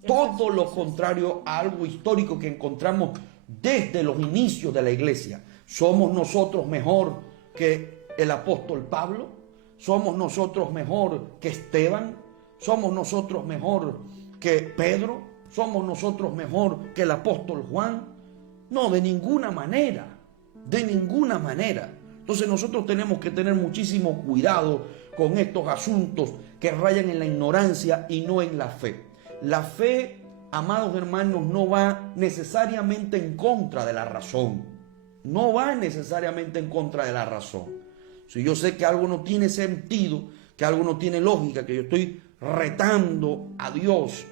todo lo contrario a algo histórico que encontramos desde los inicios de la iglesia. ¿Somos nosotros mejor que el apóstol Pablo? ¿Somos nosotros mejor que Esteban? ¿Somos nosotros mejor que Pedro? ¿Somos nosotros mejor que el apóstol Juan? No, de ninguna manera, de ninguna manera. Entonces nosotros tenemos que tener muchísimo cuidado con estos asuntos que rayan en la ignorancia y no en la fe. La fe, amados hermanos, no va necesariamente en contra de la razón. No va necesariamente en contra de la razón. Si yo sé que algo no tiene sentido, que algo no tiene lógica, que yo estoy retando a Dios,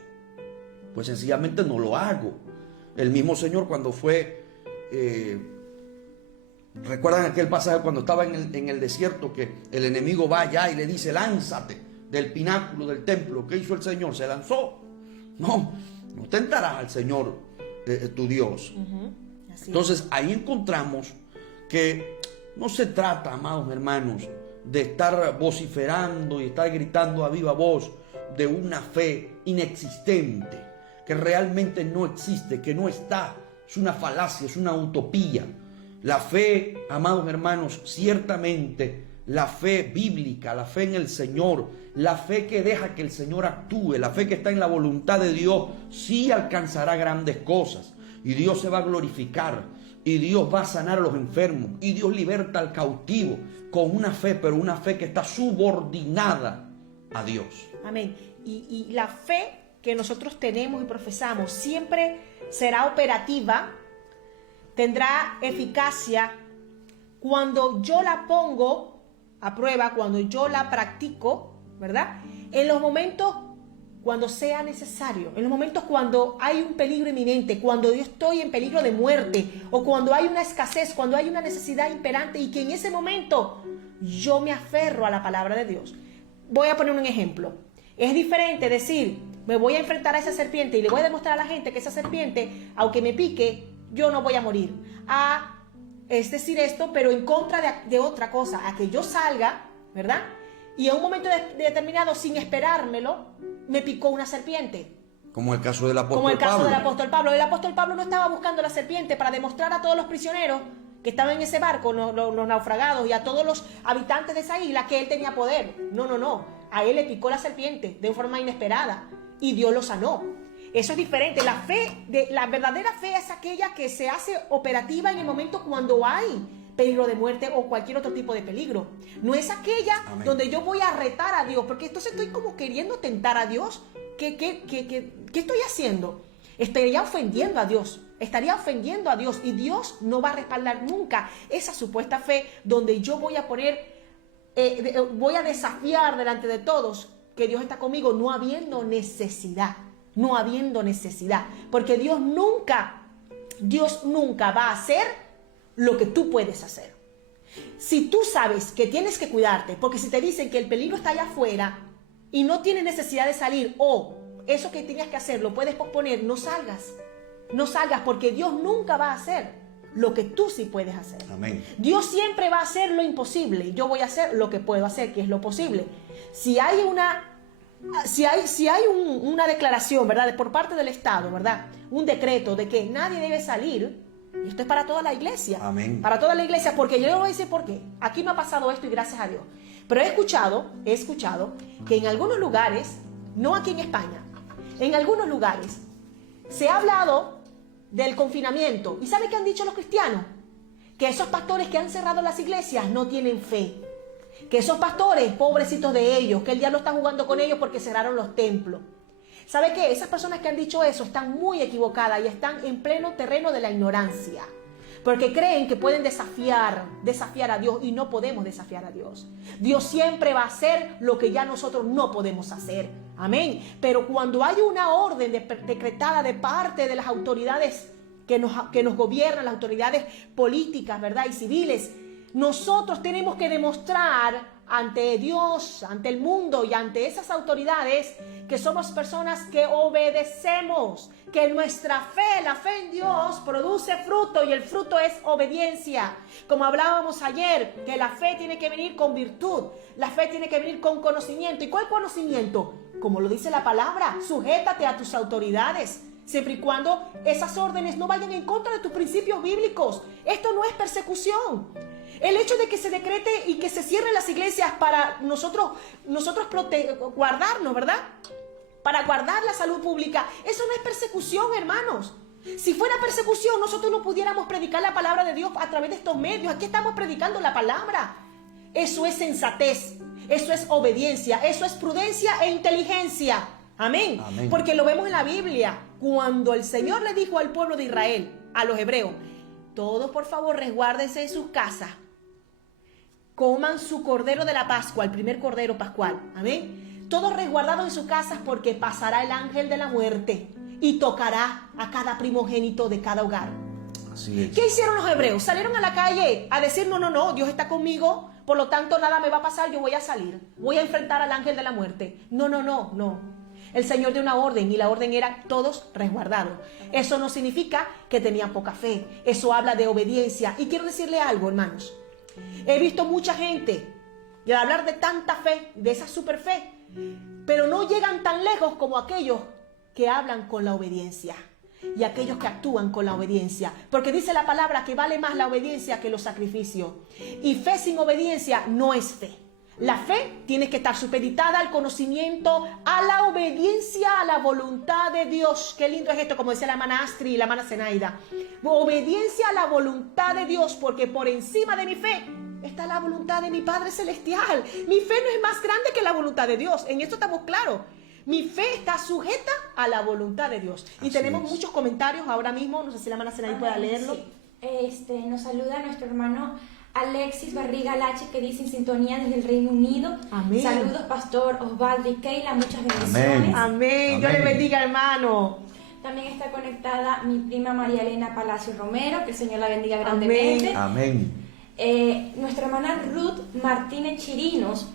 pues sencillamente no lo hago. El mismo Señor cuando fue, recuerdan aquel pasaje cuando estaba en el desierto, que el enemigo va allá y le dice, lánzate del pináculo del templo. ¿Qué hizo el Señor? Se lanzó. No tentarás al Señor tu Dios. Entonces ahí encontramos que no se trata, amados hermanos, de estar vociferando y estar gritando a viva voz de una fe inexistente, que realmente no existe, que no está. Es una falacia, es una utopía. La fe, amados hermanos, ciertamente la fe bíblica, la fe en el Señor, la fe que deja que el Señor actúe, la fe que está en la voluntad de Dios, sí alcanzará grandes cosas. Y Dios se va a glorificar, y Dios va a sanar a los enfermos, y Dios liberta al cautivo con una fe, pero una fe que está subordinada a Dios. Amén. Y la fe que nosotros tenemos y profesamos siempre será operativa, tendrá eficacia cuando yo la pongo a prueba, cuando yo la practico, ¿verdad? En los momentos cuando sea necesario, en los momentos cuando hay un peligro inminente, cuando yo estoy en peligro de muerte, o cuando hay una escasez, cuando hay una necesidad imperante, y que en ese momento yo me aferro a la palabra de Dios. Voy a poner un ejemplo. Es diferente decir, me voy a enfrentar a esa serpiente y le voy a demostrar a la gente que esa serpiente, aunque me pique, yo no voy a morir. Es decir esto, pero en contra de otra cosa, a que yo salga, ¿verdad? Y en un momento determinado, sin esperármelo, me picó una serpiente. Como el caso del apóstol Pablo. Como el caso del apóstol Pablo. El apóstol Pablo no estaba buscando la serpiente para demostrar a todos los prisioneros que estaban en ese barco, los naufragados, y a todos los habitantes de esa isla, que él tenía poder. No. A él le picó la serpiente de forma inesperada y Dios lo sanó. Eso es diferente. La verdadera fe es aquella que se hace operativa en el momento cuando hay peligro de muerte o cualquier otro tipo de peligro. No es aquella Amén. Donde yo voy a retar a Dios, porque entonces estoy como queriendo tentar a Dios. ¿Qué estoy haciendo? Estaría ofendiendo a Dios. Y Dios no va a respaldar nunca esa supuesta fe donde yo voy a voy a desafiar delante de todos que Dios está conmigo, no habiendo necesidad, porque Dios nunca va a hacer lo que tú puedes hacer. Si tú sabes que tienes que cuidarte, porque si te dicen que el peligro está allá afuera y no tienes necesidad de salir, o eso que tenías que hacer lo puedes posponer, no salgas, porque Dios nunca va a hacer lo que tú sí puedes hacer. Amén. Dios siempre va a hacer lo imposible y yo voy a hacer lo que puedo hacer, que es lo posible. Si hay una declaración, ¿verdad?, por parte del Estado, ¿verdad?, un decreto de que nadie debe salir, y esto es para toda la iglesia. Amén. Para toda la iglesia, porque yo le voy a decir por qué. Aquí me ha pasado esto y gracias a Dios. Pero he escuchado que en algunos lugares, no aquí en España, en algunos lugares se ha hablado del confinamiento. ¿Y sabe qué han dicho los cristianos? Que esos pastores que han cerrado las iglesias no tienen fe. Que esos pastores, pobrecitos de ellos, que el diablo está jugando con ellos porque cerraron los templos. ¿Sabe qué? Esas personas que han dicho eso están muy equivocadas y están en pleno terreno de la ignorancia. porque creen que pueden desafiar a Dios, y no podemos desafiar a Dios. Dios siempre va a hacer lo que ya nosotros no podemos hacer. Amén. Pero cuando hay una orden decretada de parte de las autoridades que nos gobiernan, las autoridades políticas, ¿verdad?, y civiles, nosotros tenemos que demostrar ante Dios, ante el mundo y ante esas autoridades que somos personas que obedecemos, que nuestra fe, la fe en Dios, produce fruto, y el fruto es obediencia. Como hablábamos ayer, que la fe tiene que venir con virtud, la fe tiene que venir con conocimiento. ¿Y cuál conocimiento? Como lo dice la palabra, sujétate a tus autoridades, siempre y cuando esas órdenes no vayan en contra de tus principios bíblicos. Esto no es persecución. El hecho de que se decrete y que se cierren las iglesias para nosotros guardarnos, ¿verdad?, para guardar la salud pública, eso no es persecución, hermanos. Si fuera persecución, nosotros no pudiéramos predicar la palabra de Dios a través de estos medios. Aquí estamos predicando la palabra. Eso es sensatez, eso es obediencia, eso es prudencia e inteligencia. Amén. Amén. Porque lo vemos en la Biblia, cuando el Señor le dijo al pueblo de Israel, a los hebreos: todos, por favor, resguárdense en sus casas, coman su cordero de la Pascua, el primer cordero pascual. Amén. Todos resguardados en sus casas, porque pasará el ángel de la muerte y tocará a cada primogénito de cada hogar. Así es. ¿Qué hicieron los hebreos? Salieron a la calle a decir: no, Dios está conmigo, por lo tanto nada me va a pasar, yo voy a salir, voy a enfrentar al ángel de la muerte. No. El Señor dio una orden, y la orden era todos resguardados. Eso no significa que tenían poca fe, eso habla de obediencia. Y quiero decirle algo, hermanos. He visto mucha gente y al hablar de tanta fe, de esa super fe, pero no llegan tan lejos como aquellos que hablan con la obediencia y aquellos que actúan con la obediencia, porque dice la palabra que vale más la obediencia que los sacrificios, y fe sin obediencia no es fe. La fe tiene que estar supeditada al conocimiento, a la obediencia, a la voluntad de Dios. Qué lindo es esto, como decía la hermana Astrid y la hermana Zenaida. Obediencia a la voluntad de Dios, porque por encima de mi fe está la voluntad de mi Padre Celestial. Mi fe no es más grande que la voluntad de Dios. En esto estamos claros. Mi fe está sujeta a la voluntad de Dios. Y tenemos muchos comentarios ahora mismo. No sé si la hermana Zenaida pueda leerlo. Sí. Nos saluda nuestro hermano Alexis Barriga Lache, que dice: en sintonía desde el Reino Unido. Amén. Saludos, pastor Osvaldo y Keila, muchas bendiciones. Amén. Dios le bendiga, hermano. También está conectada mi prima María Elena Palacio Romero, que el Señor la bendiga grandemente. Amén. Nuestra hermana Ruth Martínez Chirinos,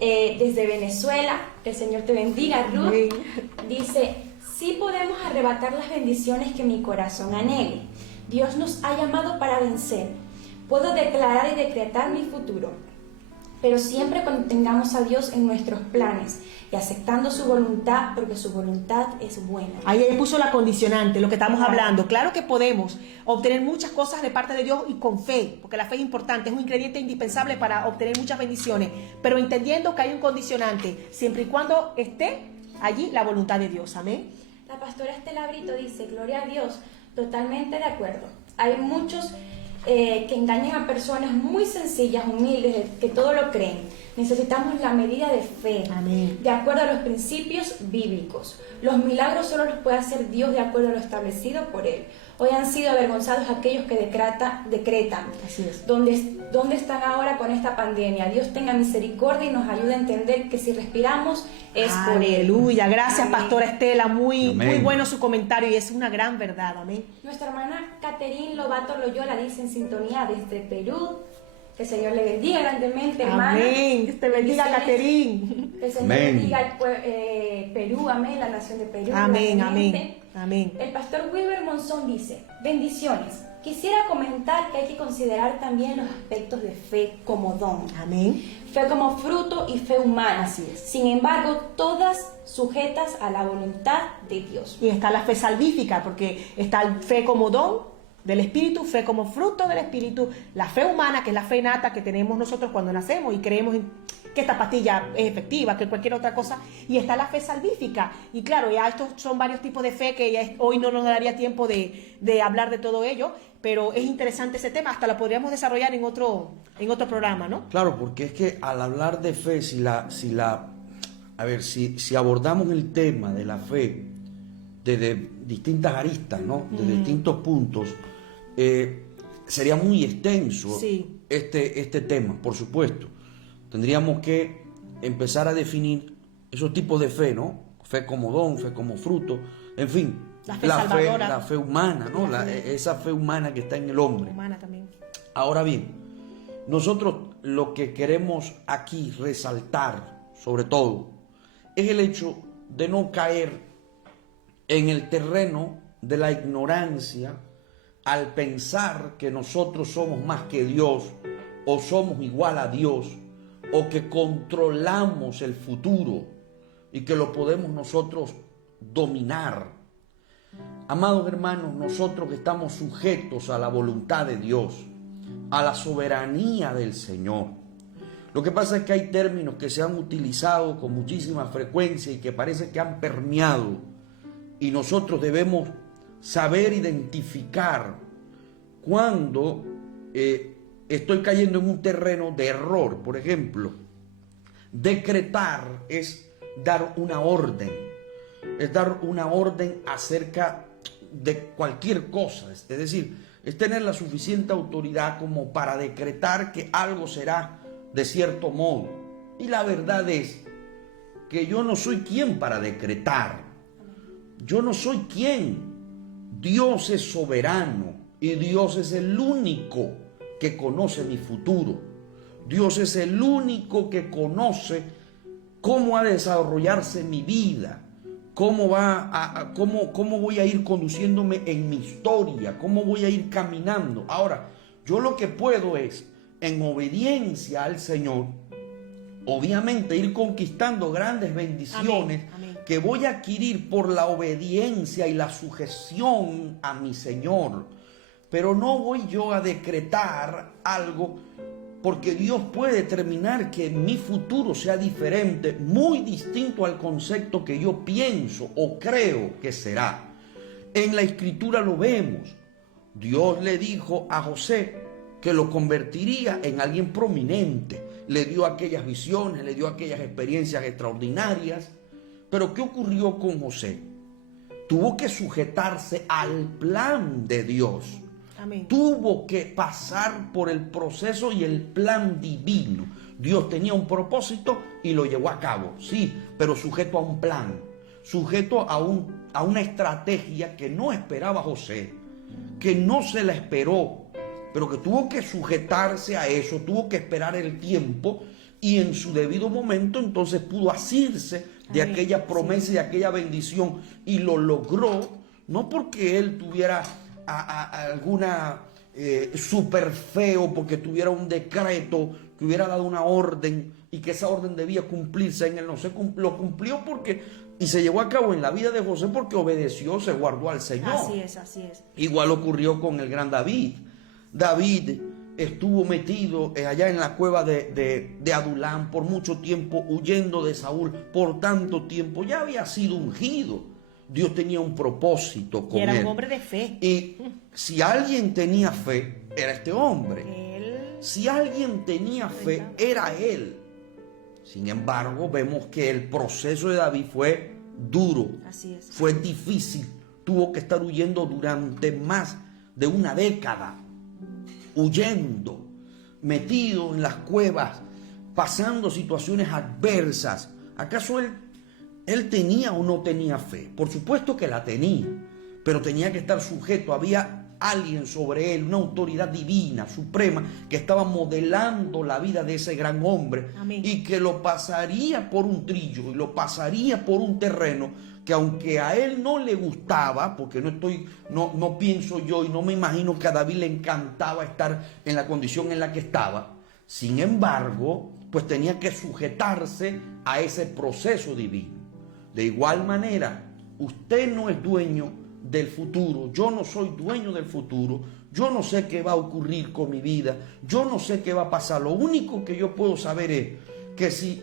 desde Venezuela, que el Señor te bendiga, Ruth. Amén. Dice: sí podemos arrebatar las bendiciones que mi corazón anhele. Dios nos ha llamado para vencer. Puedo declarar y decretar mi futuro, pero siempre cuando tengamos a Dios en nuestros planes y aceptando su voluntad, porque su voluntad es buena. Ahí puso la condicionante, lo que estamos hablando. Claro que podemos obtener muchas cosas de parte de Dios, y con fe, porque la fe es importante, es un ingrediente indispensable para obtener muchas bendiciones, pero entendiendo que hay un condicionante, siempre y cuando esté allí la voluntad de Dios. Amén. La pastora Estela Brito dice: gloria a Dios, totalmente de acuerdo. Hay muchos que engañan a personas muy sencillas, humildes, que todo lo creen. Necesitamos la medida de fe. Amén. De acuerdo a los principios bíblicos. Los milagros solo los puede hacer Dios de acuerdo a lo establecido por Él. Hoy han sido avergonzados aquellos que decretan. Así es. ¿Dónde están ahora con esta pandemia? Dios tenga misericordia y nos ayude a entender que si respiramos es por Él. Aleluya. Gracias, Amén. pastora Estela. Muy Amén. bueno su comentario, y es una gran verdad. Amén. Nuestra hermana Caterín Lobato Loyola dice: en sintonía desde Perú. Que el Señor le bendiga grandemente, hermana. Amén. Dios te bendiga, Bendiciones. Caterín. Que el Señor Amén. bendiga Perú, amén, la nación de Perú. Amén, grandemente. amén. El pastor Wilber Monzón dice: bendiciones. Quisiera comentar que hay que considerar también los aspectos de fe como don. Amén. Fe como fruto y fe humana. Así es. Sin embargo, todas sujetas a la voluntad de Dios. Y está la fe salvífica, porque está la fe como don del Espíritu, fe como fruto del Espíritu, la fe humana, que es la fe innata que tenemos nosotros cuando nacemos y creemos que esta pastilla es efectiva, que cualquier otra cosa, y está la fe salvífica. Y claro, ya estos son varios tipos de fe que ya hoy no nos daría tiempo de hablar de todo ello, pero es interesante ese tema, hasta lo podríamos desarrollar en otro programa, ¿no? Claro, porque es que al hablar de fe, si abordamos el tema de la fe desde distintas aristas, ¿no? De distintos puntos, sería muy extenso Sí. este tema, por supuesto. Tendríamos que empezar a definir esos tipos de fe, ¿no? Fe como don, fe como fruto, en fin, La fe salvadora. la fe humana, ¿no? Esa fe humana que está en el hombre. Humana también. Ahora bien, nosotros lo que queremos aquí resaltar, sobre todo, es el hecho de no caer en el terreno de la ignorancia al pensar que nosotros somos más que Dios o somos igual a Dios o que controlamos el futuro y que lo podemos nosotros dominar. Amados hermanos, nosotros estamos sujetos a la voluntad de Dios, a la soberanía del Señor. Lo que pasa es que hay términos que se han utilizado con muchísima frecuencia y que parece que han permeado, y nosotros debemos saber identificar cuando estoy cayendo en un terreno de error. Por ejemplo, decretar es dar una orden, acerca de cualquier cosa, es decir, es tener la suficiente autoridad como para decretar que algo será de cierto modo. Y la verdad es que yo no soy quien para decretar, yo no soy quien. Dios es soberano y Dios es el único que conoce mi futuro. Dios es el único que conoce cómo ha de desarrollarse mi vida, cómo voy a ir conduciéndome en mi historia, cómo voy a ir caminando. Ahora, yo lo que puedo es, en obediencia al Señor, obviamente ir conquistando grandes bendiciones. Amén, amén. Que voy a adquirir por la obediencia y la sujeción a mi Señor. Pero no voy yo a decretar algo, porque Dios puede determinar que mi futuro sea diferente, muy distinto al concepto que yo pienso o creo que será. En la Escritura lo vemos. Dios le dijo a José que lo convertiría en alguien prominente. Le dio aquellas visiones, le dio aquellas experiencias extraordinarias. Pero ¿qué ocurrió con José? Tuvo que sujetarse al plan de Dios. Amén. Tuvo que pasar por el proceso y el plan divino. Dios tenía un propósito y lo llevó a cabo, sí, pero sujeto a un plan, sujeto a una estrategia que no esperaba José, que no se la esperó, pero que tuvo que sujetarse a eso, tuvo que esperar el tiempo y en su debido momento entonces pudo asirse de Amén. aquella promesa y de aquella bendición, y lo logró, no porque él tuviera alguna super feo, porque tuviera un decreto que hubiera dado una orden y que esa orden debía cumplirse en él. No se lo cumplió porque, y se llevó a cabo en la vida de José porque obedeció, se guardó al Señor. Así es, así es. Igual ocurrió con el gran David. David estuvo metido allá en la cueva de Adulán por mucho tiempo, huyendo de Saúl por tanto tiempo. Ya había sido ungido. Dios tenía un propósito con Y era él. un hombre de fe. Y si alguien tenía fe, era este hombre. Él, Si alguien tenía fe, era él. Sin embargo, vemos que el proceso de David fue duro, así es. fue difícil. Tuvo que estar huyendo durante más de una década, huyendo, metido en las cuevas, pasando situaciones adversas. ¿Acaso él tenía o no tenía fe? Por supuesto que la tenía, pero tenía que estar sujeto. Había alguien sobre él, una autoridad divina, suprema, que estaba modelando la vida de ese gran hombre. Amén. Y que lo pasaría por un trillo y lo pasaría por un terreno que, aunque a él no le gustaba, porque no pienso yo y no me imagino que a David le encantaba estar en la condición en la que estaba, sin embargo, pues tenía que sujetarse a ese proceso divino. De igual manera, usted no es dueño del futuro, yo no soy dueño del futuro, yo no sé qué va a ocurrir con mi vida, yo no sé qué va a pasar. Lo único que yo puedo saber es que si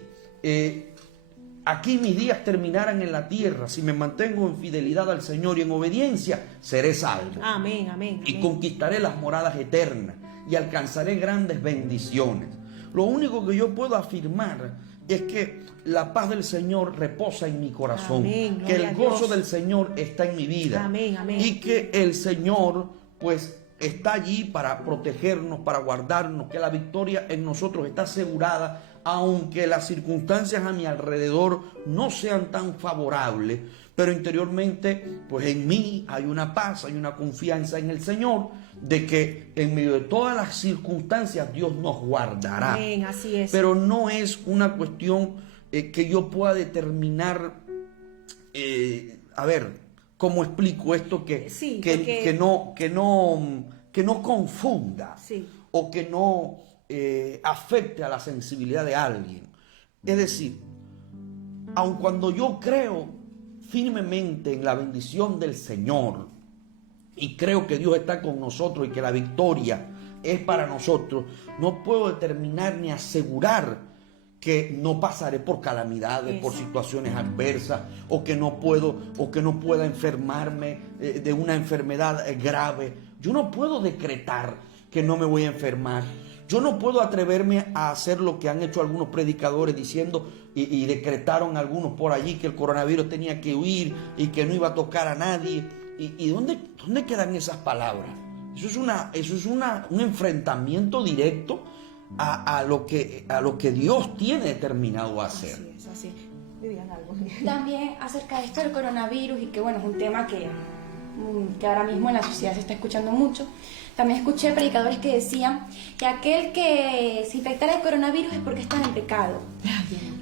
aquí mis días terminaran en la tierra, si me mantengo en fidelidad al Señor y en obediencia, seré salvo. Amén, amén, Y amén. conquistaré las moradas eternas y alcanzaré grandes bendiciones. Lo único que yo puedo afirmar es que la paz del Señor reposa en mi corazón, Amén, que gloria el a Dios. gozo del Señor está en mi vida. Amén, amén. Y que el Señor pues está allí para protegernos, para guardarnos, que la victoria en nosotros está asegurada, aunque las circunstancias a mi alrededor no sean tan favorables, pero interiormente, pues en mí hay una paz, hay una confianza en el Señor, de que en medio de todas las circunstancias Dios nos guardará. Amén, así es. Pero no es una cuestión que yo pueda determinar, a ver, ¿cómo explico esto? Sí, que no confunda, sí, o que no afecte a la sensibilidad de alguien. Es decir, aun cuando yo creo firmemente en la bendición del Señor y creo que Dios está con nosotros y que la victoria es para nosotros, no puedo determinar ni asegurar que no pasaré por calamidades, por situaciones adversas, o que no pueda enfermarme de una enfermedad grave. Yo no puedo decretar que no me voy a enfermar. Yo no puedo atreverme a hacer lo que han hecho algunos predicadores diciendo y decretaron algunos por allí que el coronavirus tenía que huir y que no iba a tocar a nadie. ¿Y dónde quedan esas palabras? Eso es un enfrentamiento directo a lo que Dios tiene determinado a hacer. Así es, así es. Dirían algo. También acerca de esto del coronavirus, y que bueno, es un tema que ahora mismo en la sociedad se está escuchando mucho. También escuché predicadores que decían que aquel que se infectara de coronavirus es porque estaba en pecado.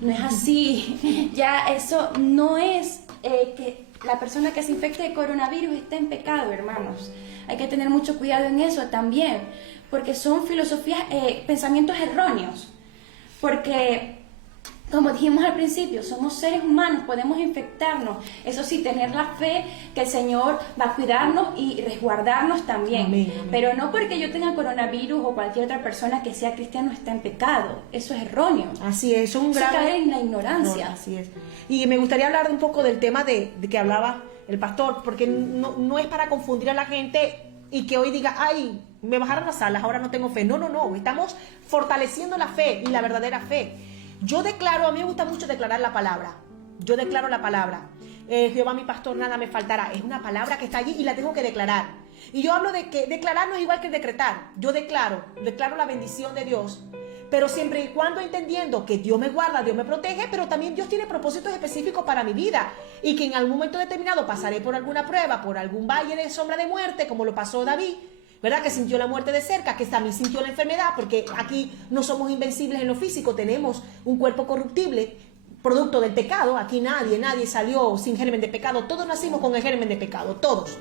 No es así. Ya eso no es que la persona que se infecte de coronavirus esté en pecado, hermanos. Hay que tener mucho cuidado en eso también, porque son filosofías, pensamientos erróneos. Porque, como dijimos al principio, somos seres humanos, podemos infectarnos. Eso sí, tener la fe que el Señor va a cuidarnos y resguardarnos también. Amén, amén. Pero no porque yo tenga coronavirus o cualquier otra persona que sea cristiano está en pecado. Eso es erróneo. Así es, son Eso graves. cae en la ignorancia. No, así es. Y me gustaría hablar un poco del tema de que hablaba el pastor, porque no es para confundir a la gente y que hoy diga, ay, me bajaron las alas, ahora no tengo fe. No, estamos fortaleciendo la fe y la verdadera fe. Yo declaro, a mí me gusta mucho declarar la palabra. Yo declaro la palabra. Jehová mi pastor, nada me faltará. Es una palabra que está allí y la tengo que declarar. Y yo hablo de que declarar no es igual que decretar. Yo declaro la bendición de Dios. Pero siempre y cuando entendiendo que Dios me guarda, Dios me protege, pero también Dios tiene propósitos específicos para mi vida. Y que en algún momento determinado pasaré por alguna prueba, por algún valle de sombra de muerte, como lo pasó David, ¿verdad? Que sintió la muerte de cerca, que también sintió la enfermedad, porque aquí no somos invencibles en lo físico, tenemos un cuerpo corruptible, producto del pecado. Aquí nadie salió sin germen de pecado, todos nacimos con el germen de pecado, todos,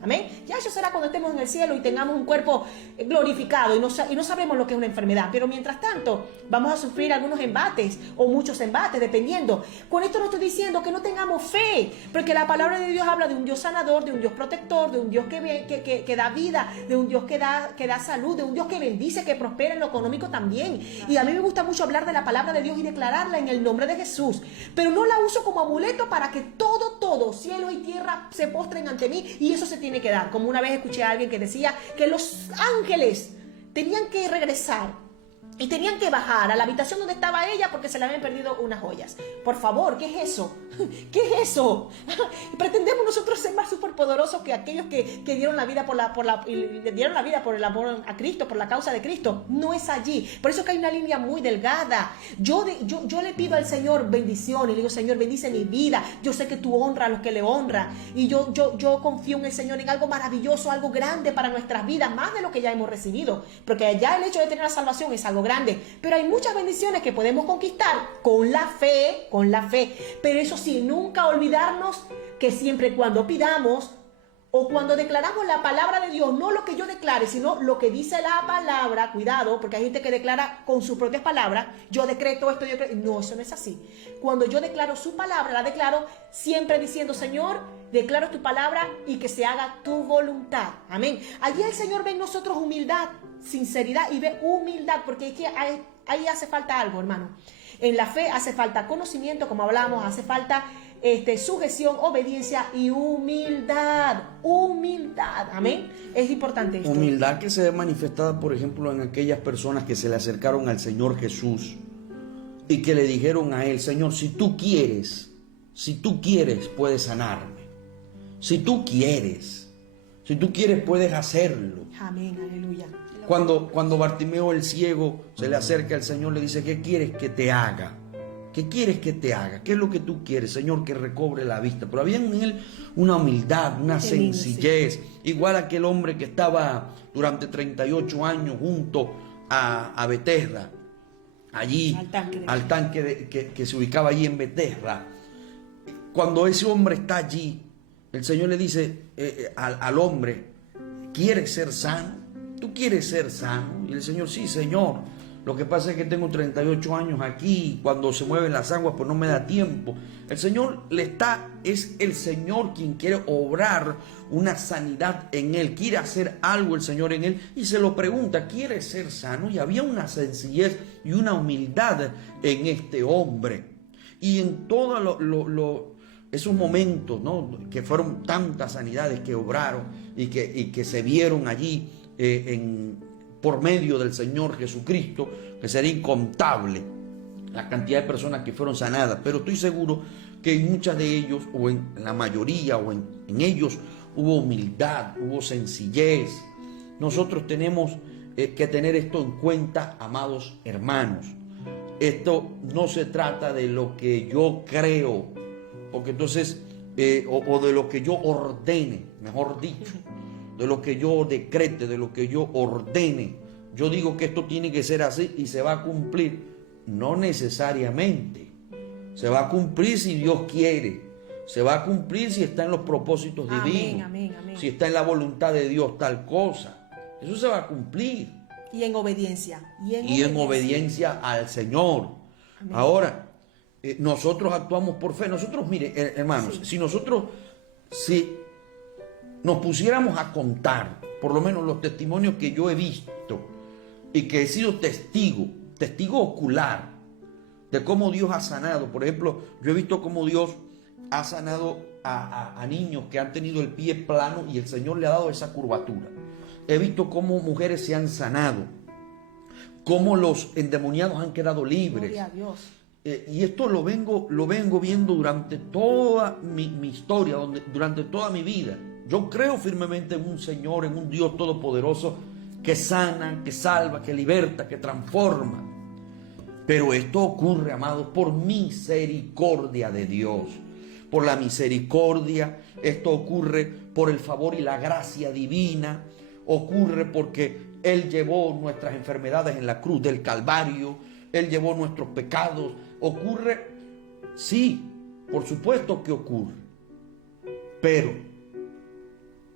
amén. Ya eso será cuando estemos en el cielo y tengamos un cuerpo glorificado y no sabemos lo que es una enfermedad, pero mientras tanto vamos a sufrir algunos embates o muchos embates, dependiendo. Con esto no estoy diciendo que no tengamos fe, porque la palabra de Dios habla de un Dios sanador, de un Dios protector, de un Dios que da vida, de un Dios que da salud, de un Dios que bendice, que prospera en lo económico también. Y a mí me gusta mucho hablar de la palabra de Dios y declararla en el nombre de Jesús, pero no la uso como amuleto para que todo, cielo y tierra se postren ante mí, y eso se tiene que dar. Como una vez escuché a alguien que decía que los ángeles tenían que regresar y tenían que bajar a la habitación donde estaba ella porque se le habían perdido unas joyas. Por favor, ¿qué es eso? ¿Qué es eso? Pretendemos nosotros ser más superpoderosos que aquellos que dieron la vida dieron la vida por el amor a Cristo, por la causa de Cristo. No es allí. Por eso que hay una línea muy delgada. Yo le pido al Señor bendición y le digo, Señor, bendice mi vida. Yo sé que tú honras a los que le honran, y yo confío en el Señor, en algo maravilloso, algo grande para nuestras vidas, más de lo que ya hemos recibido, porque ya el hecho de tener la salvación es algo grande, pero hay muchas bendiciones que podemos conquistar con la fe, pero eso sí, nunca olvidarnos que siempre y cuando pidamos o cuando declaramos la palabra de Dios, no lo que yo declare, sino lo que dice la palabra. Cuidado, porque hay gente que declara con sus propias palabras, yo decreto esto, no, eso no es así. Cuando yo declaro su palabra, la declaro siempre diciendo, Señor, declaro tu palabra y que se haga tu voluntad. Amén. Allí el Señor ve en nosotros humildad, sinceridad, y ve humildad, porque es que ahí hace falta algo, hermano. En la fe hace falta conocimiento, como hablamos, hace falta sujeción, obediencia y humildad. Amén. Es importante esto. Humildad que se ve manifestada, por ejemplo, en aquellas personas que se le acercaron al Señor Jesús y que le dijeron a Él, Señor, si tú quieres, puedes sanarme. Si tú quieres. Si tú quieres, puedes hacerlo. Amén, aleluya. Cuando Bartimeo el ciego se le acerca al Señor, le dice, ¿qué quieres que te haga? ¿Qué quieres que te haga? ¿Qué es lo que tú quieres, Señor? Que recobre la vista. Pero había en él una humildad, una sencillez. Igual aquel hombre que estaba durante 38 años junto a Betesda, allí, al tanque que se ubicaba allí en Betesda. Cuando ese hombre está allí, el Señor le dice al hombre, ¿quieres ser sano? ¿Tú quieres ser sano? Y el Señor, sí, Señor. Lo que pasa es que tengo 38 años aquí, cuando se mueven las aguas pues no me da tiempo. El Señor es el Señor quien quiere obrar una sanidad en él, quiere hacer algo el Señor en él y se lo pregunta, ¿quieres ser sano? Y había una sencillez y una humildad en este hombre. Y en todos esos momentos, ¿no?, que fueron tantas sanidades que obraron y que se vieron allí por medio del Señor Jesucristo, que sería incontable la cantidad de personas que fueron sanadas, pero estoy seguro que en muchas de ellos, o en la mayoría, o en ellos hubo humildad, hubo sencillez. Nosotros tenemos que tener esto en cuenta, amados hermanos. Esto no se trata de lo que yo creo, porque entonces, o de lo que yo ordene, mejor dicho, de lo que yo decrete, de lo que yo ordene. Yo digo que esto tiene que ser así y se va a cumplir. No necesariamente. Se va a cumplir si Dios quiere. Se va a cumplir si está en los propósitos divinos. Amén, amén. Si está en la voluntad de Dios tal cosa. Eso se va a cumplir. Y en obediencia. Y en obediencia al Señor. Amén. Ahora, nosotros actuamos por fe. Nosotros, mire, hermanos, sí. Si nos pusiéramos a contar, por lo menos los testimonios que yo he visto y que he sido testigo ocular de cómo Dios ha sanado. Por ejemplo, yo he visto cómo Dios ha sanado a niños que han tenido el pie plano y el Señor le ha dado esa curvatura. He visto cómo mujeres se han sanado, cómo los endemoniados han quedado libres. Gloria a Dios. Y esto lo vengo viendo durante toda mi historia, durante toda mi vida. Yo creo firmemente en un Señor, en un Dios todopoderoso que sana, que salva, que liberta, que transforma. Pero esto ocurre, amados, por misericordia de Dios. Por la misericordia, esto ocurre por el favor y la gracia divina. Ocurre porque Él llevó nuestras enfermedades en la cruz del Calvario. Él llevó nuestros pecados. Ocurre, sí, por supuesto que ocurre. Pero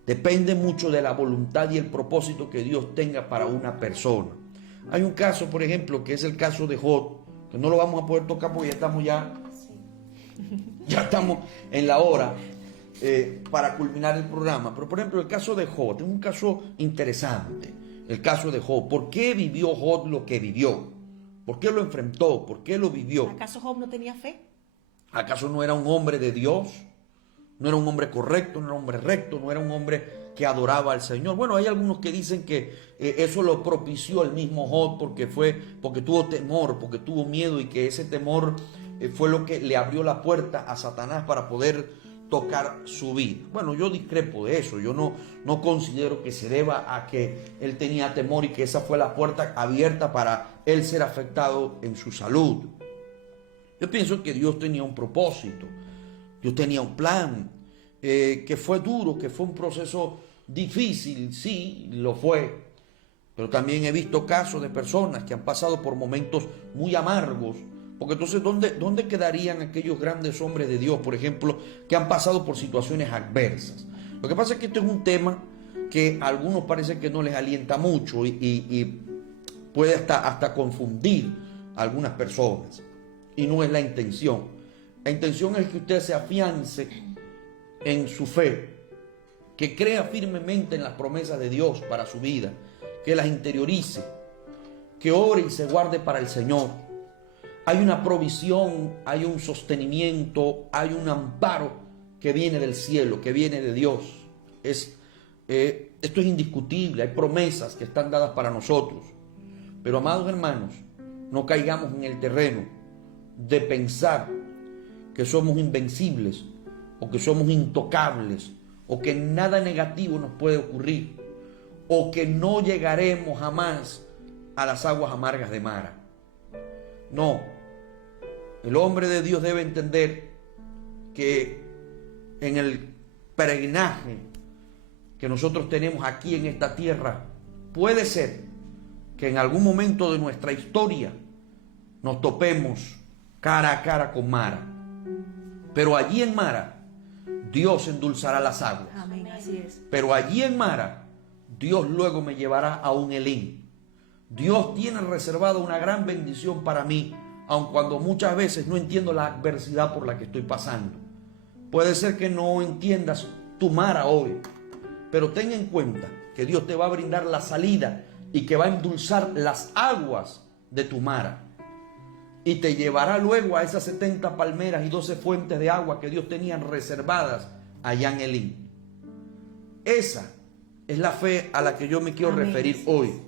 depende mucho de la voluntad y el propósito que Dios tenga para una persona. Hay un caso, por ejemplo, que es el caso de Job, que no lo vamos a poder tocar porque ya estamos en la hora para culminar el programa. Pero, por ejemplo, el caso de Job es un caso interesante. El caso de Job. ¿Por qué vivió Job lo que vivió? ¿Por qué lo enfrentó? ¿Por qué lo vivió? ¿Acaso Job no tenía fe? ¿Acaso no era un hombre de Dios? No era un hombre correcto, no era un hombre recto, no era un hombre que adoraba al Señor. Bueno, hay algunos que dicen que eso lo propició el mismo Job porque tuvo temor, porque tuvo miedo y que ese temor fue lo que le abrió la puerta a Satanás para poder tocar su vida. Bueno, yo discrepo de eso. Yo no considero que se deba a que él tenía temor y que esa fue la puerta abierta para él ser afectado en su salud. Yo pienso que Dios tenía un propósito. Dios tenía un plan, que fue duro, que fue un proceso difícil, sí, lo fue. Pero también he visto casos de personas que han pasado por momentos muy amargos. Porque entonces, ¿dónde quedarían aquellos grandes hombres de Dios, por ejemplo, que han pasado por situaciones adversas? Lo que pasa es que este es un tema que a algunos parece que no les alienta mucho y puede hasta confundir a algunas personas. Y no es la intención. La intención es que usted se afiance en su fe, que crea firmemente en las promesas de Dios para su vida, que las interiorice, que ore y se guarde para el Señor. Hay una provisión, hay un sostenimiento, hay un amparo que viene del cielo, que viene de Dios. Esto es indiscutible, hay promesas que están dadas para nosotros. Pero, amados hermanos, no caigamos en el terreno de pensar que somos invencibles o que somos intocables o que nada negativo nos puede ocurrir, o que no llegaremos jamás a las aguas amargas de Mara. No, el hombre de Dios debe entender que en el peregrinaje que nosotros tenemos aquí en esta tierra, puede ser que en algún momento de nuestra historia nos topemos cara a cara con Mara. Pero allí en Mara, Dios endulzará las aguas. Amén, así es. Pero allí en Mara, Dios luego me llevará a un Elín. Dios tiene reservado una gran bendición para mí, aun cuando muchas veces no entiendo la adversidad por la que estoy pasando. Puede ser que no entiendas tu Mara hoy, pero ten en cuenta que Dios te va a brindar la salida y que va a endulzar las aguas de tu Mara. Y te llevará luego a esas 70 palmeras y 12 fuentes de agua que Dios tenía reservadas allá en Elín. Esa es la fe a la que yo me quiero referir hoy.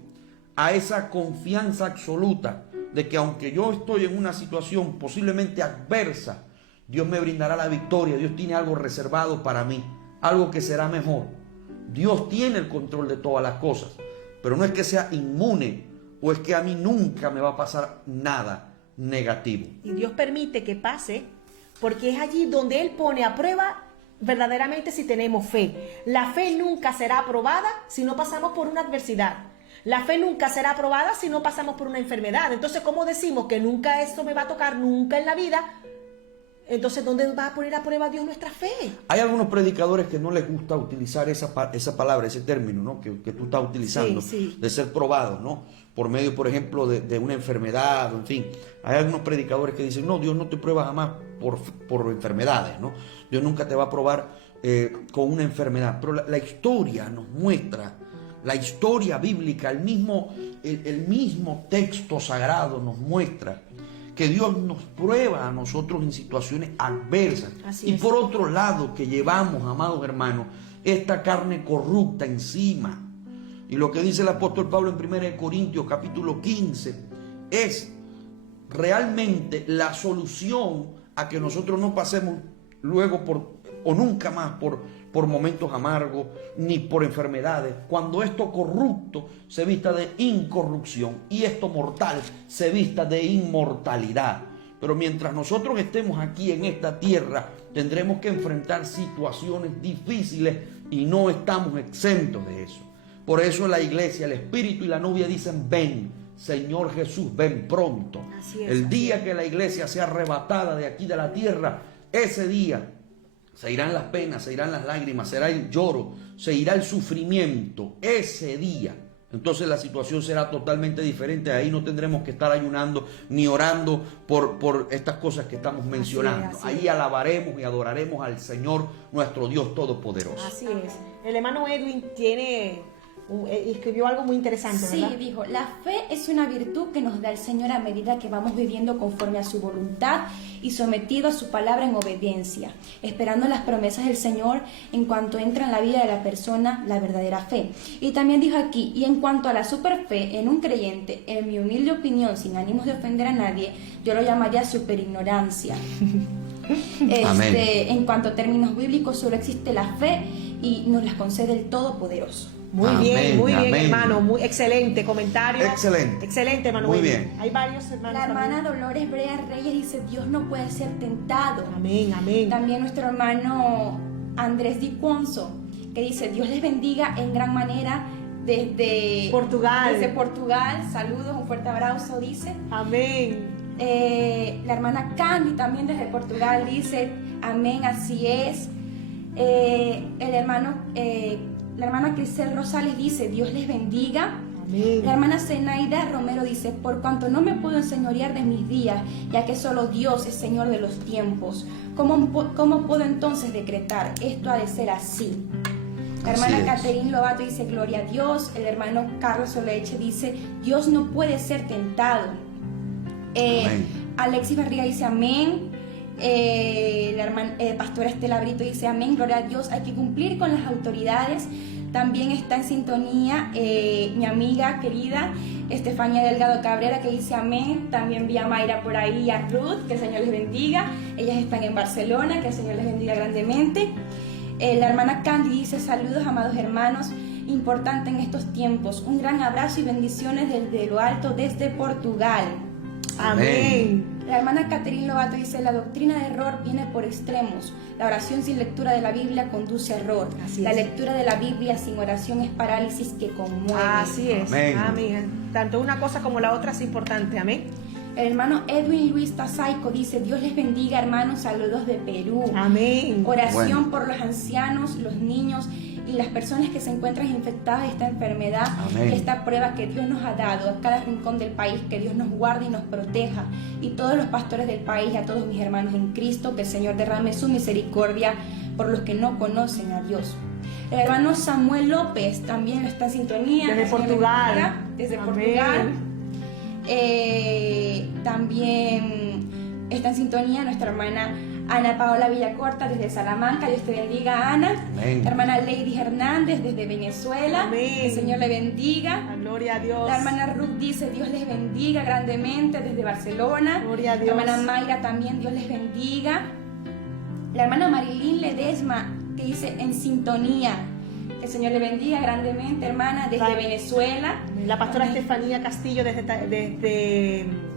A esa confianza absoluta de que aunque yo estoy en una situación posiblemente adversa, Dios me brindará la victoria. Dios tiene algo reservado para mí, algo que será mejor. Dios tiene el control de todas las cosas, pero no es que sea inmune o es que a mí nunca me va a pasar nada negativo. Y Dios permite que pase porque es allí donde Él pone a prueba verdaderamente si tenemos fe. La fe nunca será aprobada si no pasamos por una adversidad. La fe nunca será aprobada si no pasamos por una enfermedad. Entonces, ¿cómo decimos que nunca esto me va a tocar, nunca en la vida? Entonces, ¿dónde va a poner a prueba Dios nuestra fe? Hay algunos predicadores que no les gusta utilizar esa palabra, ese término, ¿no? que tú estás utilizando, sí. de ser probado, ¿no? Por medio, por ejemplo, de una enfermedad, en fin. Hay algunos predicadores que dicen, no, Dios no te prueba jamás por enfermedades, ¿no? Dios nunca te va a probar con una enfermedad. Pero la historia nos muestra, la historia bíblica, el mismo texto sagrado nos muestra que Dios nos prueba a nosotros en situaciones adversas. Y por otro lado, que llevamos, amados hermanos, esta carne corrupta encima. Y lo que dice el apóstol Pablo en 1 Corintios capítulo 15 es realmente la solución a que nosotros no pasemos luego o nunca más por momentos amargos ni por enfermedades, cuando esto corrupto se vista de incorrupción y esto mortal se vista de inmortalidad. Pero mientras nosotros estemos aquí en esta tierra, tendremos que enfrentar situaciones difíciles y no estamos exentos de eso. Por eso la iglesia, el Espíritu y la novia dicen, ven, Señor Jesús, ven pronto. El día que la iglesia sea arrebatada de aquí de la tierra, ese día se irán las penas, se irán las lágrimas, será el lloro, se irá el sufrimiento. Ese día, entonces la situación será totalmente diferente. Ahí no tendremos que estar ayunando ni orando por estas cosas que estamos mencionando. Ahí alabaremos y adoraremos al Señor, nuestro Dios Todopoderoso. Así es. El hermano Edwin escribió algo muy interesante, ¿verdad? Sí, dijo, la fe es una virtud que nos da el Señor a medida que vamos viviendo conforme a su voluntad y sometido a su palabra en obediencia, esperando las promesas del Señor en cuanto entra en la vida de la persona la verdadera fe. Y también dijo aquí, y en cuanto a la superfe en un creyente, en mi humilde opinión, sin ánimos de ofender a nadie, yo lo llamaría superignorancia. En cuanto a términos bíblicos, solo existe la fe y nos las concede el Todopoderoso. Muy bien, hermano, muy excelente comentario. Excelente, hermano. Muy bien. Hay varios hermanos. La hermana Dolores Brea Reyes dice, Dios no puede ser tentado. Amén, amén. También nuestro hermano Andrés Di Cuonzo, que dice, Dios les bendiga en gran manera desde Portugal. Saludos, un fuerte abrazo, dice. Amén. La hermana Candy también desde Portugal dice, amén, así es. La hermana Crisel Rosales dice, Dios les bendiga. Amén. La hermana Zenaida Romero dice, por cuanto no me puedo enseñorear de mis días, ya que solo Dios es Señor de los tiempos, ¿cómo puedo entonces decretar? Esto ha de ser así. La hermana Caterine Lobato dice, gloria a Dios. El hermano Carlos Oleche dice, Dios no puede ser tentado. Alexis Barriga dice, amén. La hermana pastora Estela Brito dice, amén, gloria a Dios, hay que cumplir con las autoridades. También está en sintonía mi amiga querida Estefania Delgado Cabrera, que dice amén. También vi a Mayra por ahí y a Ruth, que el Señor les bendiga. Ellas están en Barcelona, que el Señor les bendiga grandemente. La hermana Candy dice: saludos, amados hermanos, importante en estos tiempos. Un gran abrazo y bendiciones desde lo alto, desde Portugal. Amén. La hermana Catherine Lobato dice: la doctrina de error viene por extremos. La oración sin lectura de la Biblia conduce a error. La lectura de la Biblia sin oración es parálisis que conmueve. Así es. Amén. Amén. Tanto una cosa como la otra es importante. Amén. El hermano Edwin Luis Tazaico dice: Dios les bendiga, hermanos, saludos de Perú. Amén. Oración por los ancianos, los niños y las personas que se encuentran infectadas de esta enfermedad, Amén. esta prueba que Dios nos ha dado a cada rincón del país, que Dios nos guarde y nos proteja, y todos los pastores del país, a todos mis hermanos en Cristo, que el Señor derrame su misericordia por los que no conocen a Dios. El hermano Samuel López también está en sintonía. Desde Portugal. Desde Amén. Portugal. También está en sintonía nuestra hermana Ana Paola Villacorta desde Salamanca. Dios te bendiga, Ana. Amén. La hermana Lady Hernández desde Venezuela. Amén. El Señor le bendiga. La gloria a Dios. La hermana Ruth dice: Dios les bendiga grandemente desde Barcelona. Gloria a Dios. La hermana Mayra también: Dios les bendiga. La hermana Marilyn Ledesma, que dice: en sintonía. Que el Señor le bendiga grandemente, hermana, desde Amén. Venezuela. La pastora Amén. Estefanía Castillo desde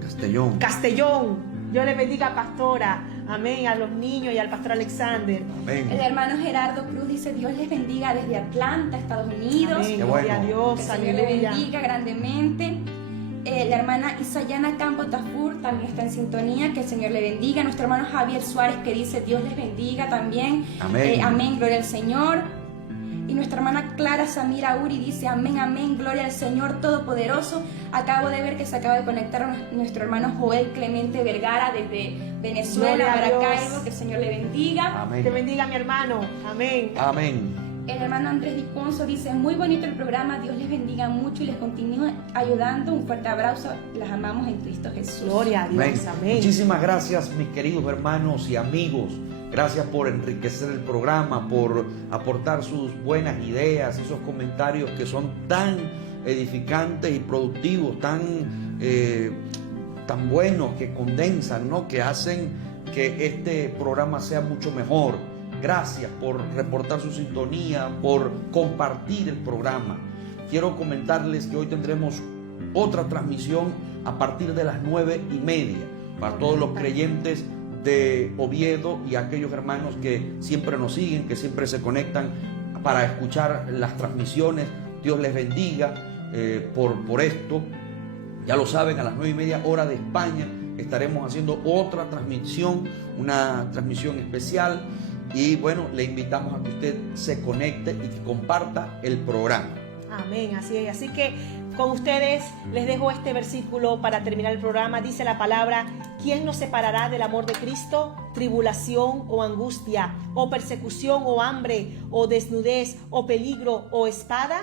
Castellón. Castellón. Dios le bendiga, pastora. Amén. A los niños y al pastor Alexander. Amén. El hermano Gerardo Cruz dice: Dios les bendiga desde Atlanta, Estados Unidos. Amén. Qué Gloria bueno. a Dios. Que el Señor le Aleluya. bendiga grandemente. La hermana Isayana Campo Tafur también está en sintonía. Que el Señor le bendiga. Nuestro hermano Javier Suárez, que dice: Dios les bendiga también. Amén. Amén, gloria al Señor. Y nuestra hermana Clara Samira Uri dice: amén, amén, gloria al Señor Todopoderoso. Acabo de ver que se acaba de conectar nuestro hermano Joel Clemente Vergara desde Venezuela, Gloria a Dios. Maracaibo. Que el Señor le bendiga. Te Amén. bendiga, mi hermano. Amén. Amén. El hermano Andrés Diponso dice: muy bonito el programa, Dios les bendiga mucho y les continúe ayudando. Un fuerte abrazo, las amamos en Cristo Jesús. Gloria a Dios. Amén. Amén. Muchísimas gracias, mis queridos hermanos y amigos. Gracias por enriquecer el programa, por aportar sus buenas ideas, esos comentarios que son tan edificantes y productivos, tan buenos, que condensan, ¿no? Que hacen que este programa sea mucho mejor. Gracias por reportar su sintonía, por compartir el programa. Quiero comentarles que hoy tendremos otra transmisión a partir de las 9:30 para todos los creyentes de Oviedo y aquellos hermanos que siempre nos siguen, que siempre se conectan para escuchar las transmisiones. Dios les bendiga por esto. Ya lo saben, a las 9:30 hora de España estaremos haciendo otra transmisión, una transmisión especial. Y bueno, le invitamos a que usted se conecte y que comparta el programa. Amén, así es. Así que con ustedes les dejo este versículo para terminar el programa. Dice la palabra: ¿quién nos separará del amor de Cristo? Tribulación o angustia, o persecución o hambre, o desnudez, o peligro, o espada.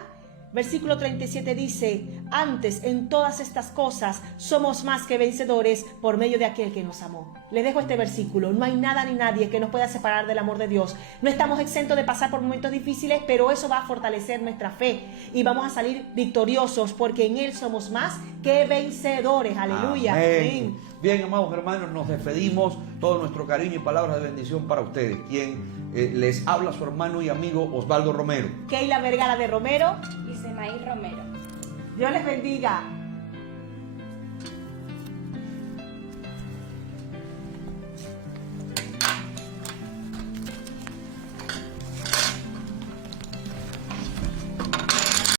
Versículo 37 dice: antes en todas estas cosas somos más que vencedores por medio de aquel que nos amó. Les dejo este versículo. No hay nada ni nadie que nos pueda separar del amor de Dios. No estamos exentos de pasar por momentos difíciles, pero eso va a fortalecer nuestra fe y vamos a salir victoriosos porque en Él somos más que vencedores. Aleluya. Amén. Bien, amados hermanos, nos despedimos. Todo nuestro cariño y palabras de bendición para ustedes. Quien les habla, su hermano y amigo Osvaldo Romero. Keila Vergara de Romero. Y Semaí Romero. Dios les bendiga.